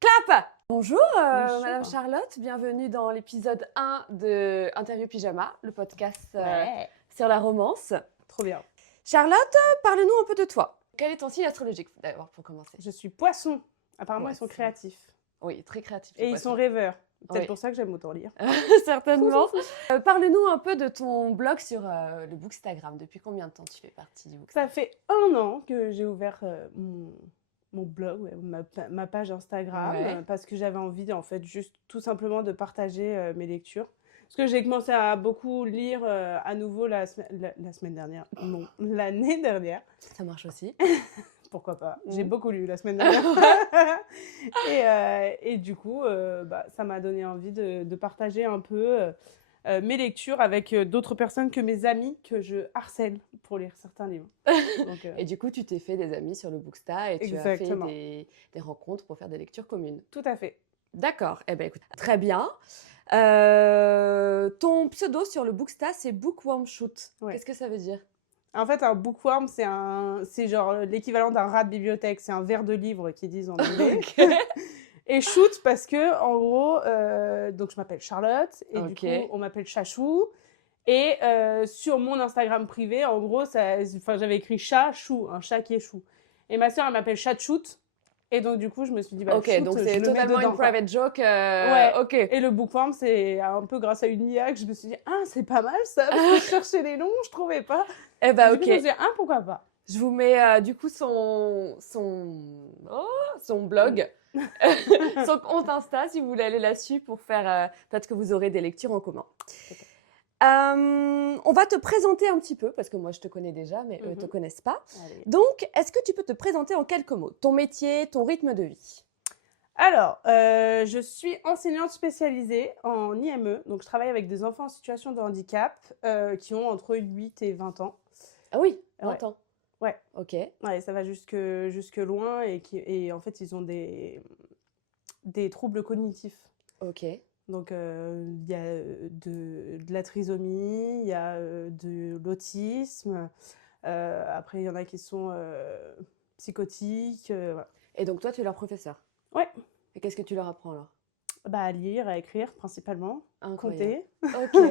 Clap! Bonjour, Bonjour. Madame Charlotte, bienvenue dans l'épisode 1 de Interview Pyjama, le podcast sur la romance. Trop bien. Charlotte, parle-nous un peu de toi. Quel est ton signe astrologique, d'abord, pour commencer? Je suis poisson. Apparemment, ils sont Poisson. créatifs. Oui, très créatif. Et ils sont rêveurs. Peut-être Oui. pour ça que j'aime autant lire. Certainement. Parle-nous un peu de ton blog sur le Bookstagram. Depuis combien de temps tu fais partie du Bookstagram? Ça fait 1 an que j'ai ouvert mon blog, ma page Instagram, Ouais. parce que j'avais envie, en fait, juste tout simplement de partager mes lectures. Parce que j'ai commencé à beaucoup lire à nouveau la semaine dernière. Non, l'année dernière. Ça marche aussi. Pourquoi pas. J'ai Mhm. beaucoup lu la semaine dernière. Et du coup, ça m'a donné envie de partager un peu mes lectures avec d'autres personnes que mes amis que je harcèle pour lire certains livres. Donc, Et du coup, tu t'es fait des amis sur le Booksta et tu as fait Exactement. des rencontres pour faire des lectures communes. tout à fait. D'accord. Eh ben, écoute, très bien. Ton pseudo sur le Booksta, c'est Bookworm Shoot. Ouais. Qu'est-ce que ça veut dire? En fait, un bookworm, c'est genre l'équivalent d'un rat de bibliothèque. C'est un ver de livre qu'ils disent en anglais. Ok. Et shoot parce que, en gros, donc je m'appelle Charlotte et Ok. du coup, on m'appelle Chachou. Et sur mon Instagram privé, en gros, j'avais écrit chat, chou, un chat qui est chou. Et ma sœur, elle m'appelle Chachoute. Et donc, du coup, je me suis dit, bah, Ok, shoot, donc je c'est le mets totalement dedans, une quoi. private joke. Ouais. Ok. Et le bookworm, c'est un peu grâce à une IA que je me suis dit, ah, c'est pas mal ça, parce que je cherchais les noms, je trouvais pas. Eh ben, Du coup, ok. je me suis dit, ah, pourquoi pas. Je vous mets du coup son blog, son compte Insta si vous voulez aller là-dessus pour faire. Peut-être que vous aurez des lectures en commun. On va te présenter un petit peu parce que moi je te connais déjà, mais eux ne te connaissent pas. Allez. Donc, est-ce que tu peux te présenter en quelques mots? Ton métier, ton rythme de vie. Alors, je suis enseignante spécialisée en IME, donc je travaille avec des enfants en situation de handicap qui ont entre 8 et 20 ans. Ah oui, Ouais. 20 ans. Ouais. Ok. Ouais, ça va jusque loin et en fait, ils ont des troubles cognitifs. Ok. Donc, il y a de la trisomie, il y a de l'autisme. Après, il y en a qui sont psychotiques. Voilà. Et donc toi, tu es leur professeur. Ouais. Et qu'est-ce que tu leur apprends alors? Bah, à lire, à écrire principalement, Incroyable. compter.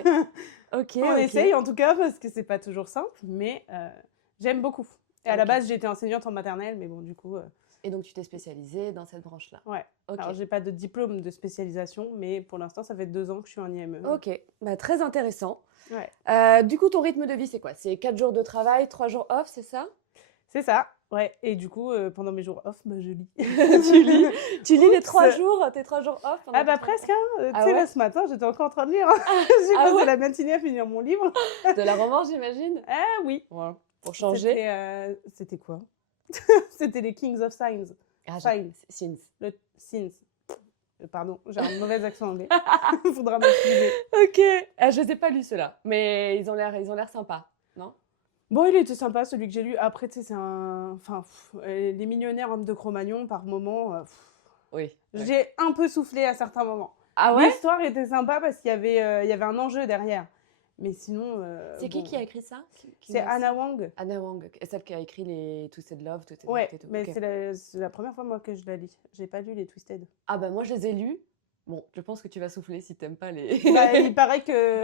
Ok. On ok. essaye en tout cas parce que c'est pas toujours simple, mais j'aime beaucoup. Et à la Ok. base, j'étais enseignante en maternelle, mais bon, du coup, Et donc tu t'es spécialisée dans cette branche-là. ouais. Ok. Alors, j'ai pas de diplôme de spécialisation, mais pour l'instant, ça fait 2 ans que je suis en IME. Ok, bah, très intéressant. Ouais. Du coup, ton rythme de vie, c'est quoi? C'est 4 jours de travail, 3 jours off, c'est ça? C'est ça, ouais. Et du coup, pendant mes jours off, bah, je lis. Tu lis les 3 Oups. jours, tes 3 jours off? pendant Ah bah tes 3 presque, hein. Ah Tu sais, ouais? là, ce matin, j'étais encore en train de lire. J'ai Ah passé ouais? la matinée à finir mon livre. De la romance, j'imagine? Ah oui. Ouais. Pour changer? C'était quoi? C'était les Kings of Signs. Ah, Signs. Sins. Le Signs. Pardon, j'ai un mauvais accent anglais. Faudra m'excuser. Ok, je les ai pas lus ceux-là, mais ils ont l'air sympas, non? Bon, il était sympa celui que j'ai lu. Après, tu sais, c'est un. Enfin, les millionnaires hommes de Cro-Magnon, par moment, Oui. Ouais. j'ai un peu soufflé à certains moments. Ah ouais? L'histoire était sympa parce qu'il y avait un enjeu derrière. Mais sinon. C'est bon, qui a écrit ça? C'est Anna Wang. Anna Wang, celle qui a écrit les Twisted Love, Twisted Ouais, Heart et tout. mais Ok. c'est la première fois, moi, que je la lis. J'ai pas lu les Twisted. Ah bah moi je les ai lus. Bon, je pense que tu vas souffler si t'aimes pas les... Bah, il paraît que.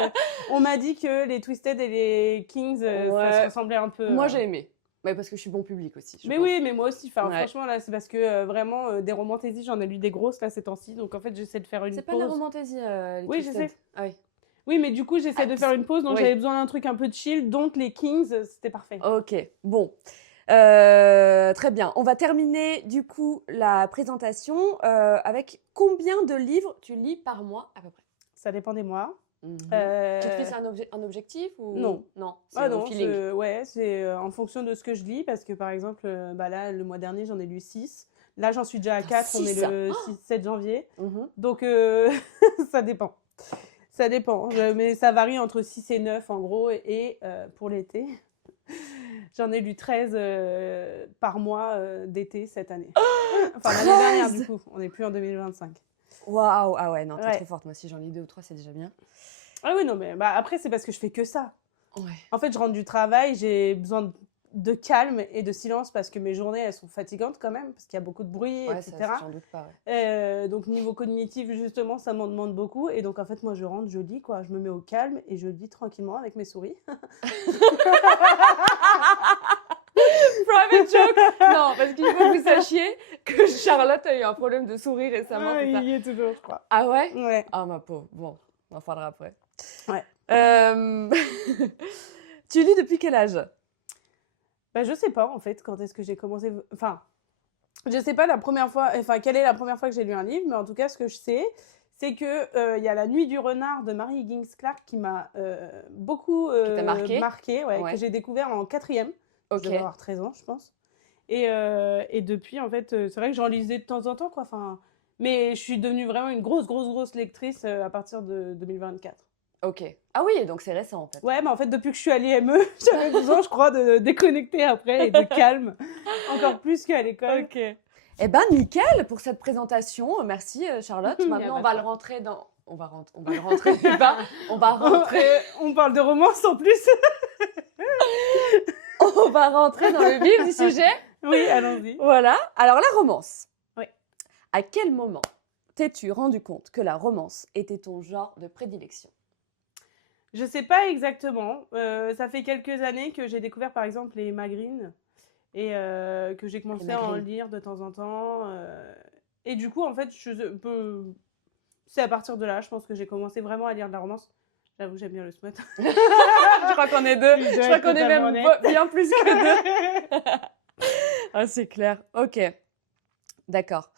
On m'a dit que les Twisted et les Kings, ça Ouais. se ressemblait un peu. Moi j'ai aimé. Ouais, parce que je suis bon public aussi. je Mais pense. oui, mais moi aussi. Enfin, Ouais. franchement, là, c'est parce que vraiment, des romantaisies, j'en ai lu des grosses là ces temps-ci. Donc en fait, j'essaie de faire une C'est pause. pas la romantaisie, les Oui, je Twisted. sais. Ah oui. Oui, mais du coup, j'essaie de faire une pause. Donc oui. j'avais besoin d'un truc un peu de chill. Donc les Kings, c'était parfait. Ok, bon. Très bien. On va terminer du coup la présentation avec combien de livres tu lis par mois à peu près? Ça dépend des mois. Tu te fixes un objectif ou... Non. Non, c'est Ah au non, feeling. ouais, c'est en fonction de ce que je lis. Parce que par exemple, bah là, le mois dernier, j'en ai lu 6. Là, j'en suis déjà à 4. On est 6. le 7 janvier. Mhm. Donc ça dépend. Ça dépend. Mais ça varie entre 6 et 9 en gros. Et pour l'été, j'en ai lu 13 par mois d'été cette année. Enfin, l'année dernière, 13. du coup. On n'est plus en 2025. Waouh, ah ouais, non, t'es Ouais. trop forte. Moi, si j'en lis 2 ou 3, c'est déjà bien. Ah oui, non, mais bah, après, c'est parce que je fais que ça. Ouais. En fait, je rentre du travail, j'ai besoin de calme et de silence parce que mes journées, elles sont fatigantes quand même, parce qu'il y a beaucoup de bruit, Ouais, ça, etc. j'en doute pas. Ouais. Donc, niveau cognitif, justement, ça m'en demande beaucoup. Et donc, en fait, moi, je rentre, je lis, quoi. Je me mets au calme et je lis tranquillement avec mes souris. Private joke. Non, parce qu'il faut que vous sachiez que Charlotte a eu un problème de souris récemment. Ah, c'est ça il y est toujours, je crois. Ah ouais? Ouais. Ah ma pauvre. Bon, on en parlera après. Ouais. Tu lis depuis quel âge? Bah, je sais pas, en fait, quand est-ce que j'ai commencé. Enfin, je sais pas la première fois. Enfin, quelle est la première fois que j'ai lu un livre, mais en tout cas, ce que je sais, c'est que y a La Nuit du renard de Mary Higgins Clark qui m'a beaucoup Qui t'a marqué? ouais, Ouais. que j'ai découvert en 4e. Je Ok. devais avoir 13 ans, je pense. Et depuis, en fait, c'est vrai que j'en lisais de temps en temps, quoi. Enfin, mais je suis devenue vraiment une grosse lectrice à partir de 2024. Ok. Ah oui, donc c'est récent en fait. Ouais, mais en fait, depuis que je suis à l'IME, j'avais besoin, je crois, de déconnecter après et de calme, encore plus qu'à l'école. Ok. Eh ben nickel pour cette présentation. Merci Charlotte. Y a Maintenant, pas on va de le quoi. rentrer dans. On va le rentrer. Pas. On va rentrer. On parle de romance en plus. On va rentrer dans le vif du sujet. Oui, allons-y. Voilà. Alors la romance. Oui. À quel moment t'es-tu rendu compte que la romance était ton genre de prédilection? Je sais pas exactement. Ça fait quelques années que j'ai découvert, par exemple, les Magrines et que j'ai commencé à en Magrines. lire de temps en temps. Et du coup, en fait, c'est à partir de là, je pense que j'ai commencé vraiment à lire de la romance. J'avoue, j'aime bien le smut. Je crois qu'on est deux. Je dois Je crois être qu'on est totalement même honnête. bien plus que deux. Ah, c'est clair. Ok. D'accord.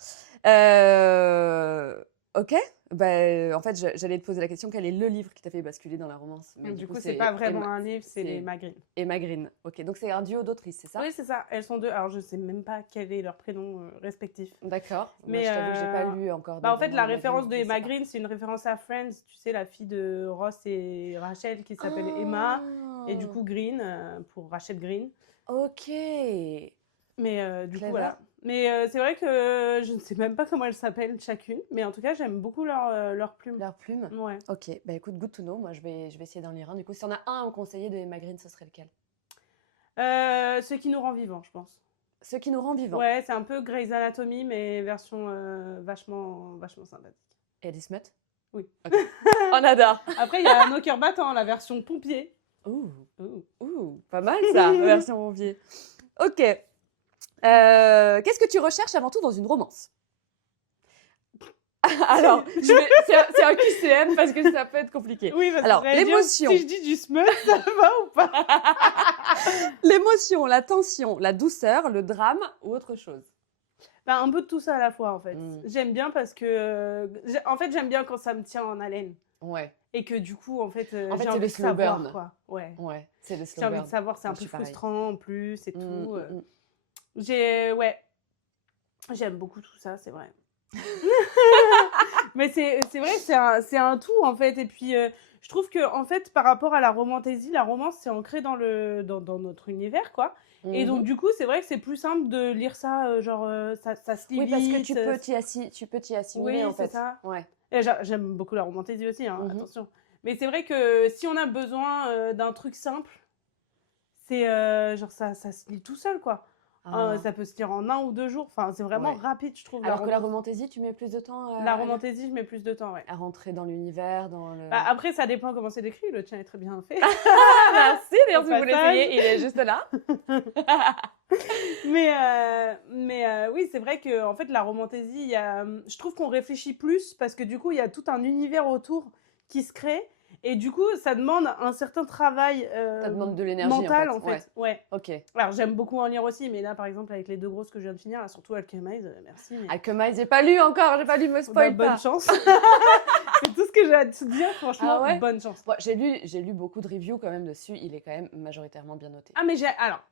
Ok. En fait, j'allais te poser la question, quel est le livre qui t'a fait basculer dans la romance? Mais Du coup, c'est pas vraiment un livre, c'est les Magrines. Emma Green. Ok, donc c'est un duo d'autrices, c'est ça? Oui, c'est ça. Elles sont deux. Alors, je sais même pas quel est leur prénom respectif. D'accord. Mais, Moi, je t'avoue que j'ai pas lu encore. Bah, en fait, vraiment la Emma référence de Green, je sais Emma pas. Green, c'est une référence à Friends. Tu sais, la fille de Ross et Rachel qui s'appelle Emma. Et du coup, Green, pour Rachel Green. Ok. Mais du coup, Clever. voilà. Mais c'est vrai que je ne sais même pas comment elles s'appellent chacune. Mais en tout cas, j'aime beaucoup leur plume. Leur plume. Ouais. Ok. Bah écoute, good to know. Moi, je vais essayer d'en lire un. Du coup, si on a un à me conseiller de Emma Green, ce serait lequel? Ce qui nous rend vivants, je pense. Ce qui nous rend vivants. Ouais, c'est un peu Grey's Anatomy, mais version vachement sympathique. Et Alice Mutt? Oui. Ok. On adore. Après, il y a Nos cœurs battants, la version pompier. Ouh. Ouh. Ouh, pas mal ça, version pompier. Ok. Qu'est-ce que tu recherches avant tout dans une romance? Alors, c'est un QCM parce que ça peut être compliqué. Oui, parce Alors, que j'allais dire, l'émotion. si je dis du smut, ça va ou pas? L'émotion, la tension, la douceur, le drame ou autre chose? Bah, un peu de tout ça à la fois, en fait. Mm. J'aime bien parce que... en fait, j'aime bien quand ça me tient en haleine. Ouais, Et que du coup, en fait, En fait, j'ai c'est envie le de slow savoir, burn. quoi. Ouais. ouais, c'est le J'ai slow envie burn. de savoir, c'est un Moi, je peu suis pareil. frustrant en plus et tout. Mm. Ouais, j'aime beaucoup tout ça, c'est vrai. Mais c'est vrai que c'est un tout, en fait. Et puis, je trouve que, en fait, par rapport à la romantaisie, la romance, c'est ancré dans notre univers, quoi. Et donc, Mhm. du coup, c'est vrai que c'est plus simple de lire ça, genre, ça se lit Oui, parce que vite. tu peux t'y assimiler Oui, en fait. c'est ça. Ouais. Et j'aime beaucoup la romantaisie aussi, hein, Mhm. attention. Mais c'est vrai que si on a besoin d'un truc simple, c'est genre ça se lit tout seul, quoi. Ah. Ça peut se lire en 1 ou 2 jours. Enfin, c'est vraiment Ouais. rapide, je trouve. Alors que la romantaisie, tu mets plus de temps La romantaisie, je mets plus de temps, ouais. à rentrer dans l'univers, dans le... Bah, après, ça dépend comment c'est décrit. Le tien est très bien fait. Merci, d'ailleurs, Au si vous voulez passage. essayer, il est juste là. Mais oui, c'est vrai que en fait, la romantaisie, je trouve qu'on réfléchit plus parce que du coup, il y a tout un univers autour qui se crée. Et du coup, ça demande un certain travail Ça demande de l'énergie, mental, en fait. Ouais. Ok. Alors, j'aime beaucoup en lire aussi, mais là, par exemple, avec les 2 grosses que je viens de finir, là, surtout Alchemize, merci. Mais... Alchemize, j'ai pas lu encore, j'ai pas lu, me spoil Bah, pas. bonne chance. C'est tout ce que j'ai à te dire, franchement, Ah ouais bonne chance. Bon, j'ai lu beaucoup de reviews quand même dessus, il est quand même majoritairement bien noté. Ah, mais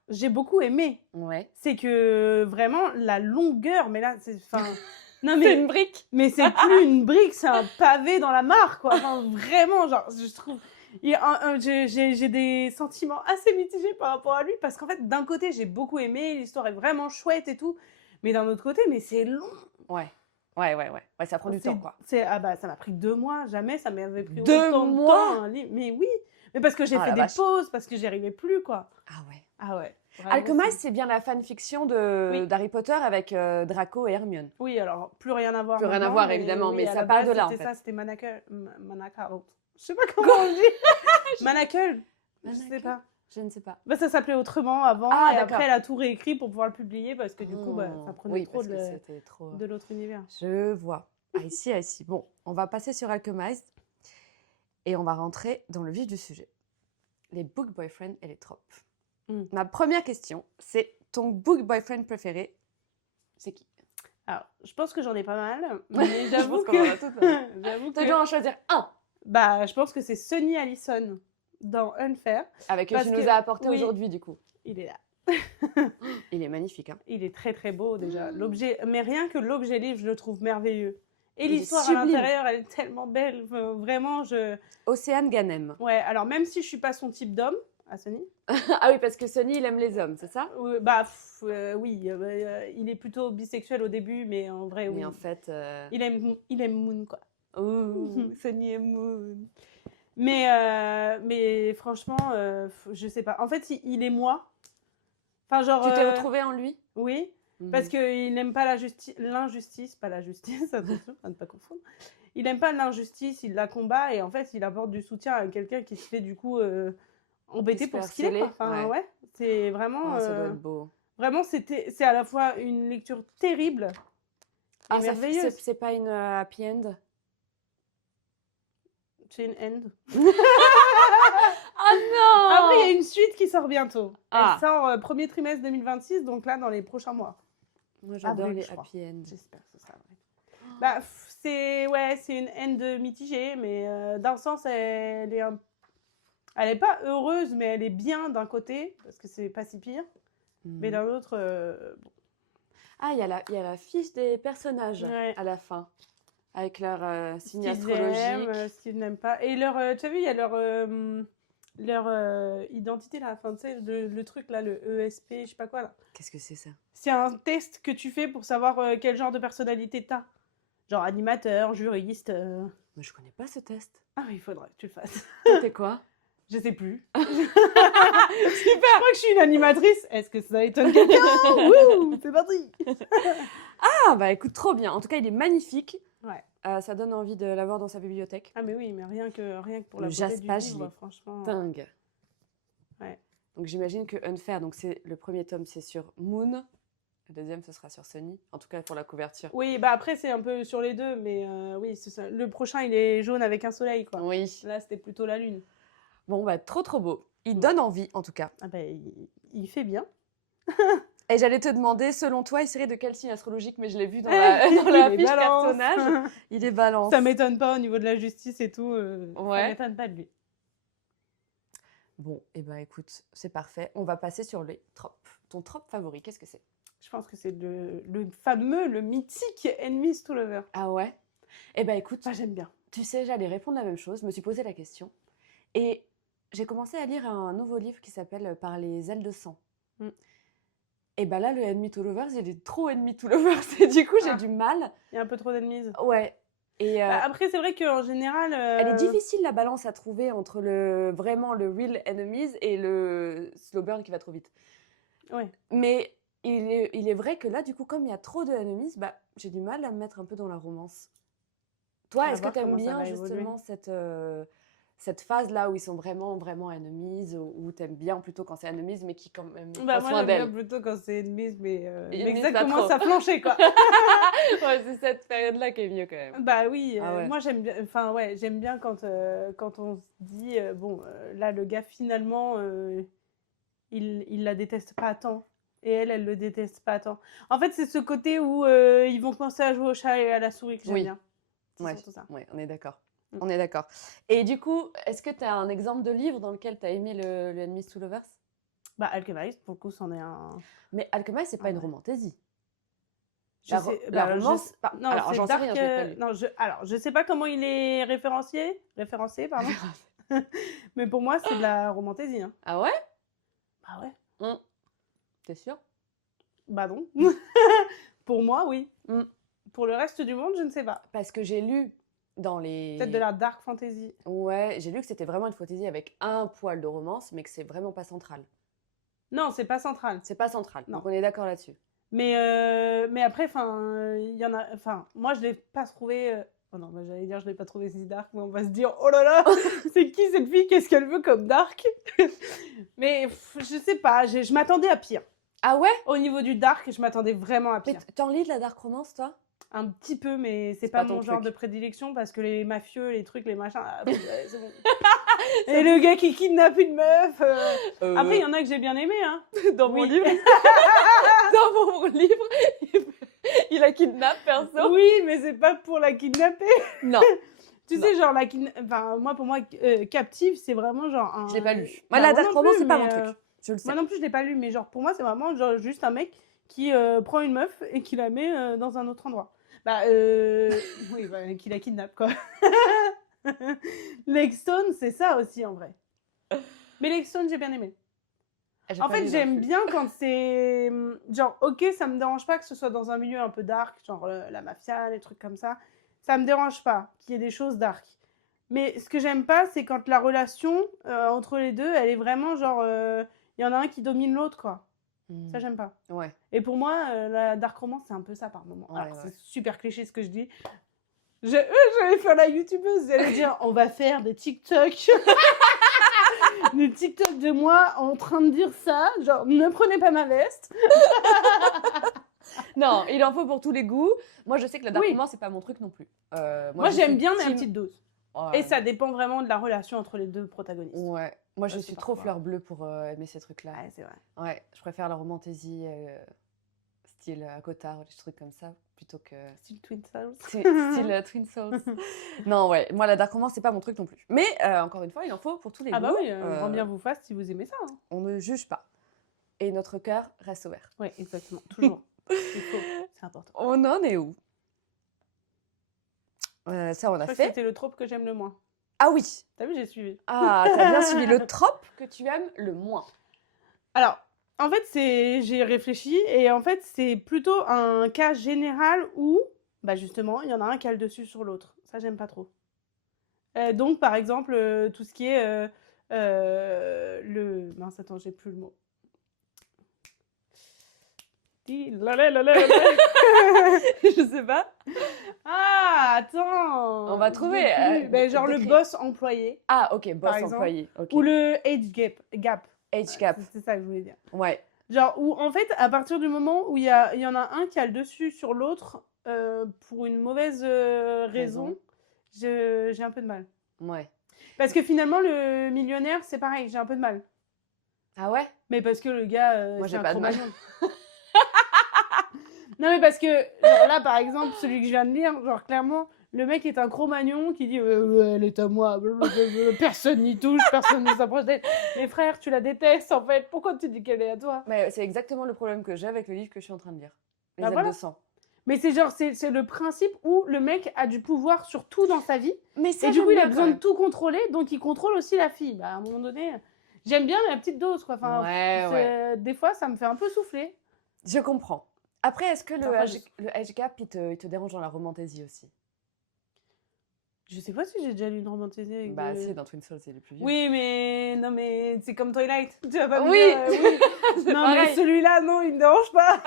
j'ai beaucoup aimé. Ouais. C'est que vraiment, la longueur, mais là, c'est... Non, C'est mais... une brique. Mais c'est plus une brique, c'est un pavé dans la mare, quoi. Enfin, vraiment, genre, je trouve... J'ai des sentiments assez mitigés par rapport à lui, parce qu'en fait, d'un côté, j'ai beaucoup aimé, l'histoire est vraiment chouette et tout, mais d'un autre côté, mais c'est long. Ouais, ça prend du temps, quoi. Ah bah, ça m'a pris 2 mois, jamais ça m'avait pris 2 autant de mois temps, un livre. Mais oui, mais parce que j'ai Oh fait la des vache. pauses, parce que j'y arrivais plus, quoi. Ah ouais. Ah ouais. Vraiment, Alchemist, c'est bien la fanfiction Oui. d'Harry Potter avec Draco et Hermione. Oui, alors plus rien à voir Plus rien à maintenant, voir, mais évidemment, oui, mais à ça la part base, de là, en c'était fait. ça, c'était Manacle. Je sais pas comment on dit. Manacle. Je sais Manacle pas. Je ne sais pas. Bah, ça s'appelait autrement avant, Ah, et d'accord. après, elle a tout réécrit pour pouvoir le publier parce que du coup, bah, ça prenait Oui, trop parce que c'était trop... de l'autre univers. Je vois. Ici. Bon, on va passer sur Alchemist et on va rentrer dans le vif du sujet. Les book boyfriends et les tropes. Ma première question, c'est ton book boyfriend préféré, c'est qui? Alors, je pense que j'en ai pas mal, mais Je j'avoue pense qu'on en a que... toutes, hein. j'avoue Tu que... dois en choisir un Bah, je pense que c'est Sonny Allison dans Unfair. avec que Parce tu nous que- as apporté oui. aujourd'hui, du coup. Il est là. Il est magnifique, hein. Il est très très beau déjà. L'objet, mais rien que l'objet livre, je le trouve merveilleux. Et Il est l'histoire à sublime. l'intérieur, elle est tellement belle. Enfin, vraiment, Océane Ganem. Ouais, alors même si je suis pas son type d'homme, à Sonny. Ah oui, parce que Sonny, il aime les hommes, c'est ça? Oui, il est plutôt bisexuel au début, mais en vrai, oui. Mais en fait... Il aime Moon, quoi. Ouh, Sonny et Moon. Mais franchement, je sais pas. En fait, il est moi. Enfin, genre. Tu t'es retrouvée en lui? Oui. Parce qu'il n'aime pas l'injustice, pas la justice, attention, à ne pas confondre. Il n'aime pas l'injustice, il la combat et en fait, il apporte du soutien à quelqu'un qui se fait du coup embêter pour ce qu'il est. Quoi. Enfin, ouais, c'est vraiment. Ça doit être beau. Vraiment, c'est à la fois une lecture terrible et merveilleuse. C'est pas une happy end? C'est une end. Oh non! Après, il y a une suite qui sort bientôt. Ah. Elle sort premier trimestre 2026, donc là, dans les prochains mois. Moi, j'adore Avril, les je crois. happy end. J'espère que ce sera vrai. Bah, c'est une end mitigée, mais d'un sens, elle est pas heureuse, mais elle est bien d'un côté, parce que c'est pas si pire. Mais d'un autre, bon. Ah, il y a la fiche des personnages Ouais. à la fin, avec leur signe Ce qu'ils astrologique. aiment, ce qu'ils n'aiment pas. Et tu as vu, il y a leur identité là, enfin, tu sais, le truc là, le ESP, je sais pas quoi là. Qu'est-ce que c'est ça? C'est un test que tu fais pour savoir quel genre de personnalité t'as. Genre animateur, juriste. Mais je connais pas ce test. Ah, il faudrait que tu le fasses. Toi, t'es quoi? Je sais plus. Super. Je crois que je suis une animatrice. Est-ce que ça étonne quelqu'un? Wouh, c'est parti. Ah, bah écoute, trop bien. En tout cas, il est magnifique. Ouais. Ça donne envie de l'avoir dans sa bibliothèque. Ah, mais oui, mais rien que pour Le la beauté du jaspage, livre, il est franchement. dingue. Ouais. Donc j'imagine que Unfair, donc c'est le premier tome, c'est sur Moon. Le deuxième, ce sera sur Sunny. En tout cas, pour la couverture. Oui, bah après, c'est un peu sur les deux, mais oui, c'est ça. Le prochain, il est jaune avec un soleil, quoi. Oui. Là, c'était plutôt la lune. Bon, bah trop beau. Il donne envie, en tout cas. Ah bah, il fait bien. Et j'allais te demander, selon toi, il serait de quel signe astrologique, mais je l'ai vu dans Il la est fiche balance. personnage. Il est balance. Ça m'étonne pas au niveau de la justice et tout. Ouais. Ça m'étonne pas de lui. Bon, et ben écoute, c'est parfait. On va passer sur les tropes. Ton trope favori, qu'est-ce que c'est? Je pense que c'est le fameux, le mythique Enemies to Lover. Ah ouais? Eh ben écoute, Ah, j'aime bien. tu sais, j'allais répondre la même chose. Je me suis posé la question. Et j'ai commencé à lire un nouveau livre qui s'appelle Par les ailes de sang. Et ben là, le Enemy to Lovers, il est trop Enemy to Lovers. Et du coup, j'ai du mal. Il y a un peu trop d'ennemis. Ouais. Et Après, c'est vrai qu'en général... elle est difficile, la balance à trouver entre vraiment le real enemies et le slow burn qui va trop vite. Ouais. Mais il est vrai que là, du coup, comme il y a trop de enemies, bah, j'ai du mal à me mettre un peu dans la romance. Toi, est-ce que tu aimes bien justement cette phase-là où ils sont vraiment, vraiment enemies, ou tu aimes bien plutôt quand c'est enemies, mais qui quand même Bah, prend moi, soin j'aime bien d'elle? plutôt quand c'est enemies, mais Enemies, ça pas commence trop. à flancher, quoi. Ouais, c'est cette période-là qui est mieux quand même. Bah oui, Ah ouais. moi j'aime bien, enfin ouais, j'aime bien quand on se dit, bon, là le gars finalement, il la déteste pas tant, et elle le déteste pas tant. En fait, c'est ce côté où ils vont commencer à jouer au chat et à la souris que j'aime bien. C'est Ouais, surtout ça. ouais, on est d'accord. On est d'accord. Et du coup, est-ce que tu as un exemple de livre dans lequel tu as aimé le Enemies to Lovers? Bah Alchemist, pour le coup, c'en est un. Mais Alchemist, c'est pas une ouais. romantaisie. Je sais, La bah, romance... non, alors, c'est j'en sais rien, je l'ai pas lu. non, alors, je sais pas comment il est référencé, pardon. Mais pour moi, c'est de la romantaisie. Hein. Ah ouais? Bah ouais. T'es sûr? Bah non. Pour moi, oui. Pour le reste du monde, je ne sais pas. Parce que j'ai lu dans les... Peut-être de la dark fantasy. Ouais, j'ai lu que c'était vraiment une fantasy avec un poil de romance, mais que c'est vraiment pas central. Non, c'est pas central. C'est pas central. Non. Donc on est d'accord là-dessus. Mais après, il y en a... Enfin, moi, je l'ai pas trouvé... Oh non, j'allais dire je l'ai pas trouvé si dark, mais on va se dire oh là là, c'est qui cette fille, qu'est-ce qu'elle veut comme dark. Mais je sais pas, je m'attendais à pire. Ah ouais? Au niveau du dark, je m'attendais vraiment à pire. Mais t'en lis de la dark romance, toi? Un petit peu, mais c'est pas mon genre de prédilection parce que les mafieux, les trucs, les machins, c'est bon. Et le gars qui kidnappe une meuf. Après, il y en a que j'ai bien aimé, hein. Dans mon livre. Dans mon livre, il la kidnappe, perso. Oui, mais c'est pas pour la kidnapper. Non. Tu sais, genre, enfin, pour moi, Captive, c'est vraiment genre un... Je l'ai pas lu. Moi, la dark romance, c'est pas mon truc. Je le sais. Moi non plus, je l'ai pas lu, mais genre, pour moi, c'est vraiment genre, juste un mec qui prend une meuf et qui la met dans un autre endroit. Bah, oui, bah, qui la kidnappe, quoi. Legstone, c'est ça aussi, en vrai. Mais Legstone, j'ai bien aimé. En fait, j'aime bien quand c'est... Genre, ok, ça me dérange pas que ce soit dans un milieu un peu dark, genre la mafia, les trucs comme ça. Ça me dérange pas qu'il y ait des choses dark. Mais ce que j'aime pas, c'est quand la relation entre les deux, elle est vraiment genre... Il y en a un qui domine l'autre, quoi. Ça, j'aime pas. Ouais. Et pour moi, la dark romance, c'est un peu ça par moment. Ouais, alors, c'est super cliché ce que je dis. J'allais faire la youtubeuse, j'allais dire on va faire des TikTok. Des TikTok de moi en train de dire ça. Genre, ne prenez pas ma veste. Non, il en faut pour tous les goûts. Moi, je sais que la dark romance, c'est pas mon truc non plus. Moi j'aime bien, mais à petite dose. Ouais. Et ça dépend vraiment de la relation entre les deux protagonistes. Ouais. Moi, je suis trop fleur bleue pour aimer ces trucs-là. Ouais, c'est vrai. Ouais, je préfère la romantaisie style Cotard, des trucs comme ça, plutôt que... Style Twin Souls. Style Twin Souls. Non, ouais, moi, la dark romance, c'est pas mon truc non plus. Mais, encore une fois, il en faut pour tous les goûts. Ah bah oui, grand bien vous fasse si vous aimez ça. Hein. On ne juge pas. Et notre cœur reste ouvert. Oui, exactement, toujours. Il faut, c'est important. On en est où? Ça, on a fait. C'était le trope que j'aime le moins. Ah oui. T'as vu, j'ai suivi. Ah, t'as bien suivi le trope que tu aimes le moins. Alors, en fait, j'ai réfléchi et en fait, c'est plutôt un cas général où, bah justement, il y en a un qui a le dessus sur l'autre. Ça, j'aime pas trop. Donc, par exemple, tout ce qui est mince, attends, j'ai plus le mot. Je sais pas. Ah, attends. On va trouver. Genre le boss employé. Ah, ok, boss employé. Okay. Ou le age gap. Age gap. C'est ça que je voulais dire. Ouais. Genre, où en fait, à partir du moment où il y en a un qui a le dessus sur l'autre, pour une mauvaise raison, j'ai un peu de mal. Ouais. Parce que finalement, le millionnaire, c'est pareil, j'ai un peu de mal. Ah ouais? Mais parce que le gars, moi j'ai pas de mal. Non, mais parce que genre, là, par exemple, celui que je viens de lire, genre clairement, le mec est un Cro-Magnon qui dit elle est à moi, personne n'y touche, personne ne s'approche d'elle. Mais frère, tu la détestes en fait, pourquoi tu dis qu'elle est à toi? Mais c'est exactement le problème que j'ai avec le livre que je suis en train de lire. Les bah ailes voilà. de sang. Mais c'est genre, c'est le principe où le mec a du pouvoir sur tout dans sa vie. Mais ça, et du coup, il a besoin de tout contrôler, donc il contrôle aussi la fille. Bah, à un moment donné, j'aime bien la petite dose, quoi. Enfin, ouais. Des fois, ça me fait un peu souffler. Je comprends. Après, est-ce que le age gap, il te dérange dans la romantaisie aussi? Je sais pas si j'ai déjà lu une romantaisie avec bah si, dans Twin Souls, c'est les plus vieux. Oui, mais non, mais c'est comme Twilight. Tu vas pas me oui. dire, oui. Non, pareil. Mais celui-là, non, il me dérange pas.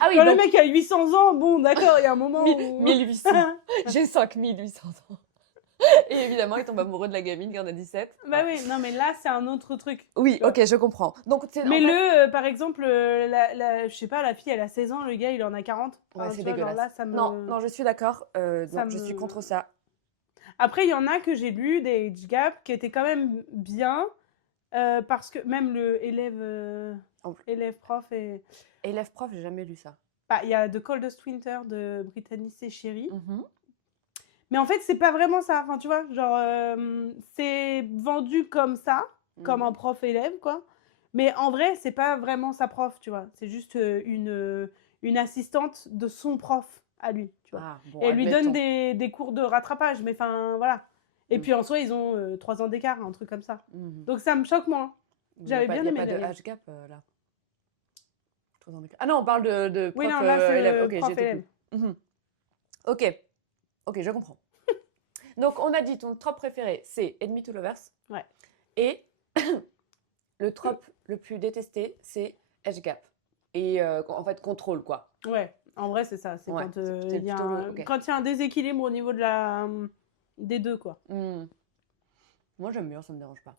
Ah oui, quand le mec a 800 ans, bon, d'accord, il y a un moment où... 1800. J'ai 5800 ans. Et évidemment, il tombe amoureux de la gamine qui en a 17. Bah oui, non, mais là, c'est un autre truc. Oui, ok, je comprends. Donc, mais par exemple, je sais pas, la fille, elle a 16 ans, le gars, il en a 40. Ouais, c'est dégueulasse. Là, ça me... Non, je suis d'accord. Je suis contre ça. Après, il y en a que j'ai lu, des age gap, qui étaient quand même bien, parce que même le élève-prof et... Élève-prof, j'ai jamais lu ça. Bah, il y a The Coldest Winter de Brittany C. Sherry. Mais en fait, c'est pas vraiment ça. Enfin, tu vois, genre, c'est vendu comme ça, comme un prof-élève, quoi. Mais en vrai, c'est pas vraiment sa prof, tu vois. C'est juste une assistante de son prof à lui, tu vois. Ah, bon, et elle lui donne des cours de rattrapage, mais enfin, voilà. Et puis en soi, ils ont 3 ans d'écart, un truc comme ça. Donc ça me choque moins. J'avais bien aimé. Il n'y a pas de age gap, là. 3 ans d'écart. Ah non, on parle de prof, oui, non, là, c'est élève. Ok, prof-élève. Ok, je comprends. Donc, on a dit ton trope préféré, c'est Enemy to Lovers. Ouais. Et le trope le plus détesté, c'est Edge Gap. Et en fait, contrôle, quoi. Ouais, en vrai, c'est ça. C'est Ouais, quand il y a ok. quand il y a un déséquilibre au niveau des deux, quoi. Moi, j'aime bien, ça me dérange pas.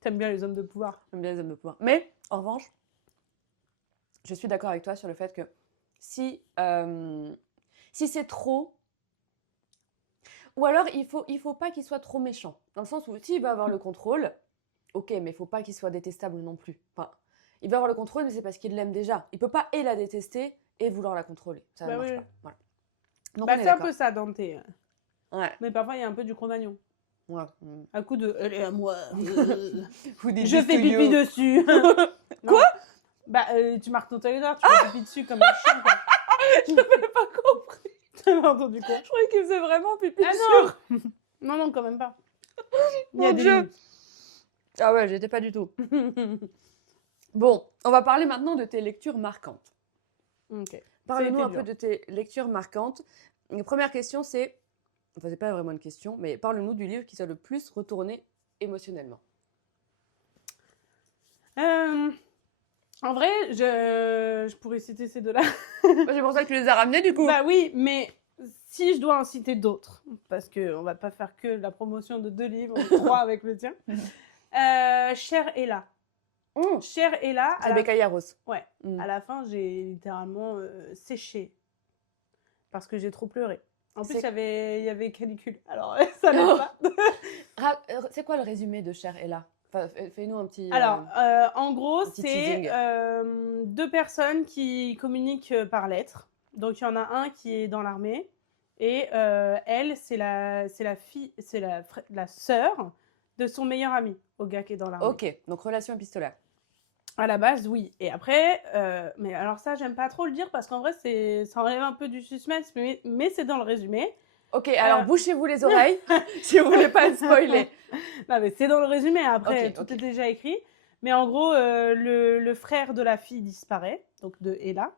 T'aimes bien les hommes de pouvoir. J'aime bien les hommes de pouvoir. Mais, en revanche, je suis d'accord avec toi sur le fait que si c'est trop... Ou alors, il faut pas qu'il soit trop méchant. Dans le sens où, s'il va avoir le contrôle, ok, mais il faut pas qu'il soit détestable non plus. Enfin, il va avoir le contrôle, mais c'est parce qu'il l'aime déjà. Il peut pas et la détester et vouloir la contrôler. Ça ne marche pas. Voilà. Donc, c'est un peu ça, Dante. Ouais. Mais parfois, il y a un peu du Cro-Magnon. Ouais. Un coup de « elle est à moi je fais pipi dessus ». Quoi? Bah, tu marques ton territoire, tu fais pipi dessus comme un chien, quoi. Je n'avais pas compris. T'avais entendu quoi? Je croyais qu'il faisait vraiment pipi dessus. Non, quand même pas. Mon Dieu. Ah ouais, j'étais pas du tout. Bon, on va parler maintenant de tes lectures marquantes. Ok. Parle-nous un peu de tes lectures marquantes. La première question, c'est... Enfin, c'est pas vraiment une question, mais parle-nous du livre qui t'a le plus retourné émotionnellement. En vrai, je pourrais citer ces deux-là. C'est pour ça que tu les as ramenés, du coup. Bah oui, mais si je dois en citer d'autres, parce qu'on va pas faire que la promotion de 2 livres, 3 avec le tien. Cher Ella. Cher Ella. Rebecca Yarros. Ouais. À la fin, j'ai littéralement séché. Parce que j'ai trop pleuré. En plus, il y avait canicule. Alors, ça n'aide pas. C'est quoi le résumé de Cher Ella? Enfin, fais-nous un petit... Alors, en gros, c'est 2 personnes qui communiquent par lettres. Donc, il y en a un qui est dans l'armée. Et elle, c'est la sœur de son meilleur ami, au gars qui est dans l'armée. Ok, donc relation épistolaire. À la base, oui. Et après, mais alors ça, j'aime pas trop le dire parce qu'en vrai, ça enlève un peu du suspense, mais c'est dans le résumé. Ok, alors bouchez-vous les oreilles si vous voulez pas spoiler. Non, mais c'est dans le résumé. Après, tout est déjà écrit. Mais en gros, le frère de la fille disparaît, donc de Ella,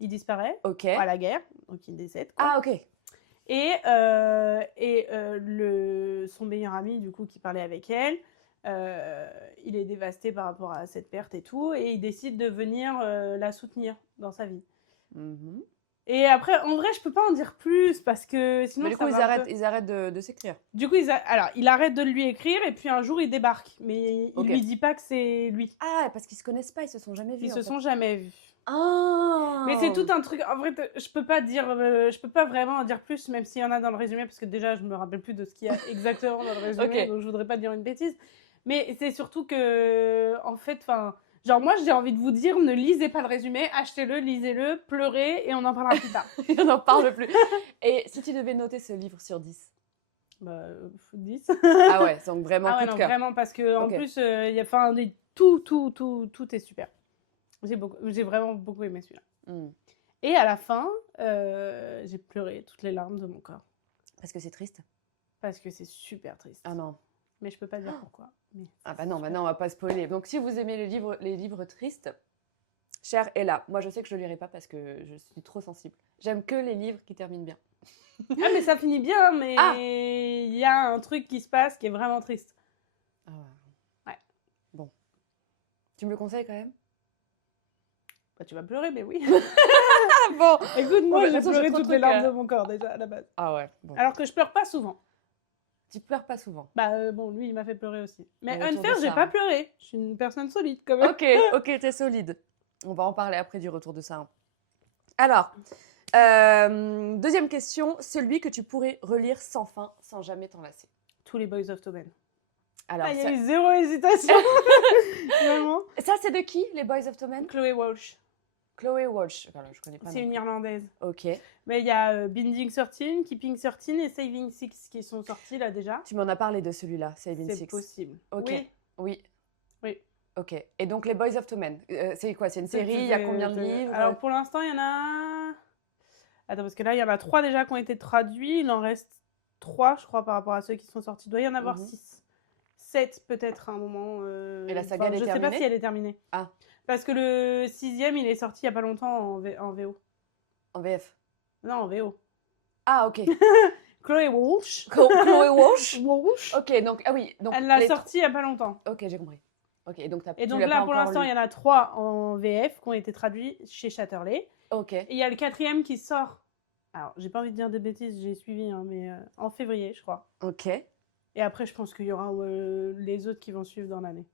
il disparaît à la guerre, donc il décède. Quoi. Ah, ok. Et son meilleur ami, du coup, qui parlait avec elle, il est dévasté par rapport à cette perte et tout, et il décide de venir la soutenir dans sa vie. Et après, en vrai, je peux pas en dire plus parce que sinon. Mais du coup, ils arrêtent de s'écrire. Du coup, alors, il arrête de lui écrire et puis un jour, il débarque. Mais il lui dit pas que c'est lui. Ah, parce qu'ils se connaissent pas, ils se sont jamais vus. Ils se sont jamais vus. Ah. Mais c'est tout un truc. En vrai, je peux pas vraiment en dire plus, même s'il y en a dans le résumé, parce que déjà, je me rappelle plus de ce qu'il y a exactement dans le résumé, donc je voudrais pas dire une bêtise. Mais c'est surtout que, en fait, enfin. Genre, moi, j'ai envie de vous dire, ne lisez pas le résumé, achetez-le, lisez-le, pleurez, et on en parlera plus tard. Et on n'en parle plus. Et si tu devais noter ce livre sur 10? Bah, 10. Ah ouais, donc vraiment coup de cœur. Vraiment, parce que en plus, il y a, tout est super. J'ai vraiment beaucoup aimé celui-là. Et à la fin, j'ai pleuré toutes les larmes de mon corps. Parce que c'est triste? Parce que c'est super triste. Ah non. Mais je peux pas dire pourquoi. Mais ah bah non, maintenant on va pas spoiler. Donc si vous aimez les livres tristes, Cher Ella. Moi je sais que je le lirai pas parce que je suis trop sensible. J'aime que les livres qui terminent bien. Ah mais ça finit bien, mais il y a un truc qui se passe qui est vraiment triste. Ah ouais. Bon. Tu me le conseilles quand même? Bah tu vas pleurer, mais oui. Bon. Écoute, moi j'ai pleuré toutes les larmes de mon corps déjà à la base. Ah ouais. Bon. Alors que je pleure pas souvent. Tu pleures pas souvent? Bah bon, lui il m'a fait pleurer aussi. Mais Unfair, j'ai pas pleuré. Je suis une personne solide quand même. Ok, t'es solide. On va en parler après du retour de ça. Alors, deuxième question, celui que tu pourrais relire sans fin, sans jamais t'en lasser. Tous les Boys of Tommen. Alors, il y a eu zéro hésitation. Vraiment. Ça, c'est de qui, les Boys of Tommen? Chloé Walsh. Chloé Walsh. Voilà, je connais pas. C'est une Irlandaise. Ok. Mais il y a Binding 13, Keeping 13 et Saving 6 qui sont sortis là déjà. Tu m'en as parlé de celui-là, Saving 6. C'est possible. Ok. Oui. Ok. Et donc, les Boys of Tommen, c'est quoi? C'est une série? Il y a combien de livres? Alors, pour l'instant, il y en a... Attends, parce que là, il y en a 3 déjà qui ont été traduits. Il en reste 3, je crois, par rapport à ceux qui sont sortis. Il doit y en avoir 6. 7 peut-être à un moment. Et la saga, elle est terminée? Je sais pas si elle est terminée. Ah. Parce que le 6e, il est sorti il y a pas longtemps en VO. En VF? Non, en VO. Ah, ok. Chloé Walsh. Chloé Walsh. Walsh. Ok, donc, ah oui. Donc, elle l'a sorti il n'y a pas longtemps. Ok, j'ai compris. Ok, donc et donc là, pour l'instant, il y en a 3 en VF qui ont été traduits chez Chatterley. Ok. Et il y a le 4e qui sort. Alors, j'ai pas envie de dire de bêtises, j'ai suivi, hein, mais en février, je crois. Ok. Et après, je pense qu'il y aura les autres qui vont suivre dans l'année.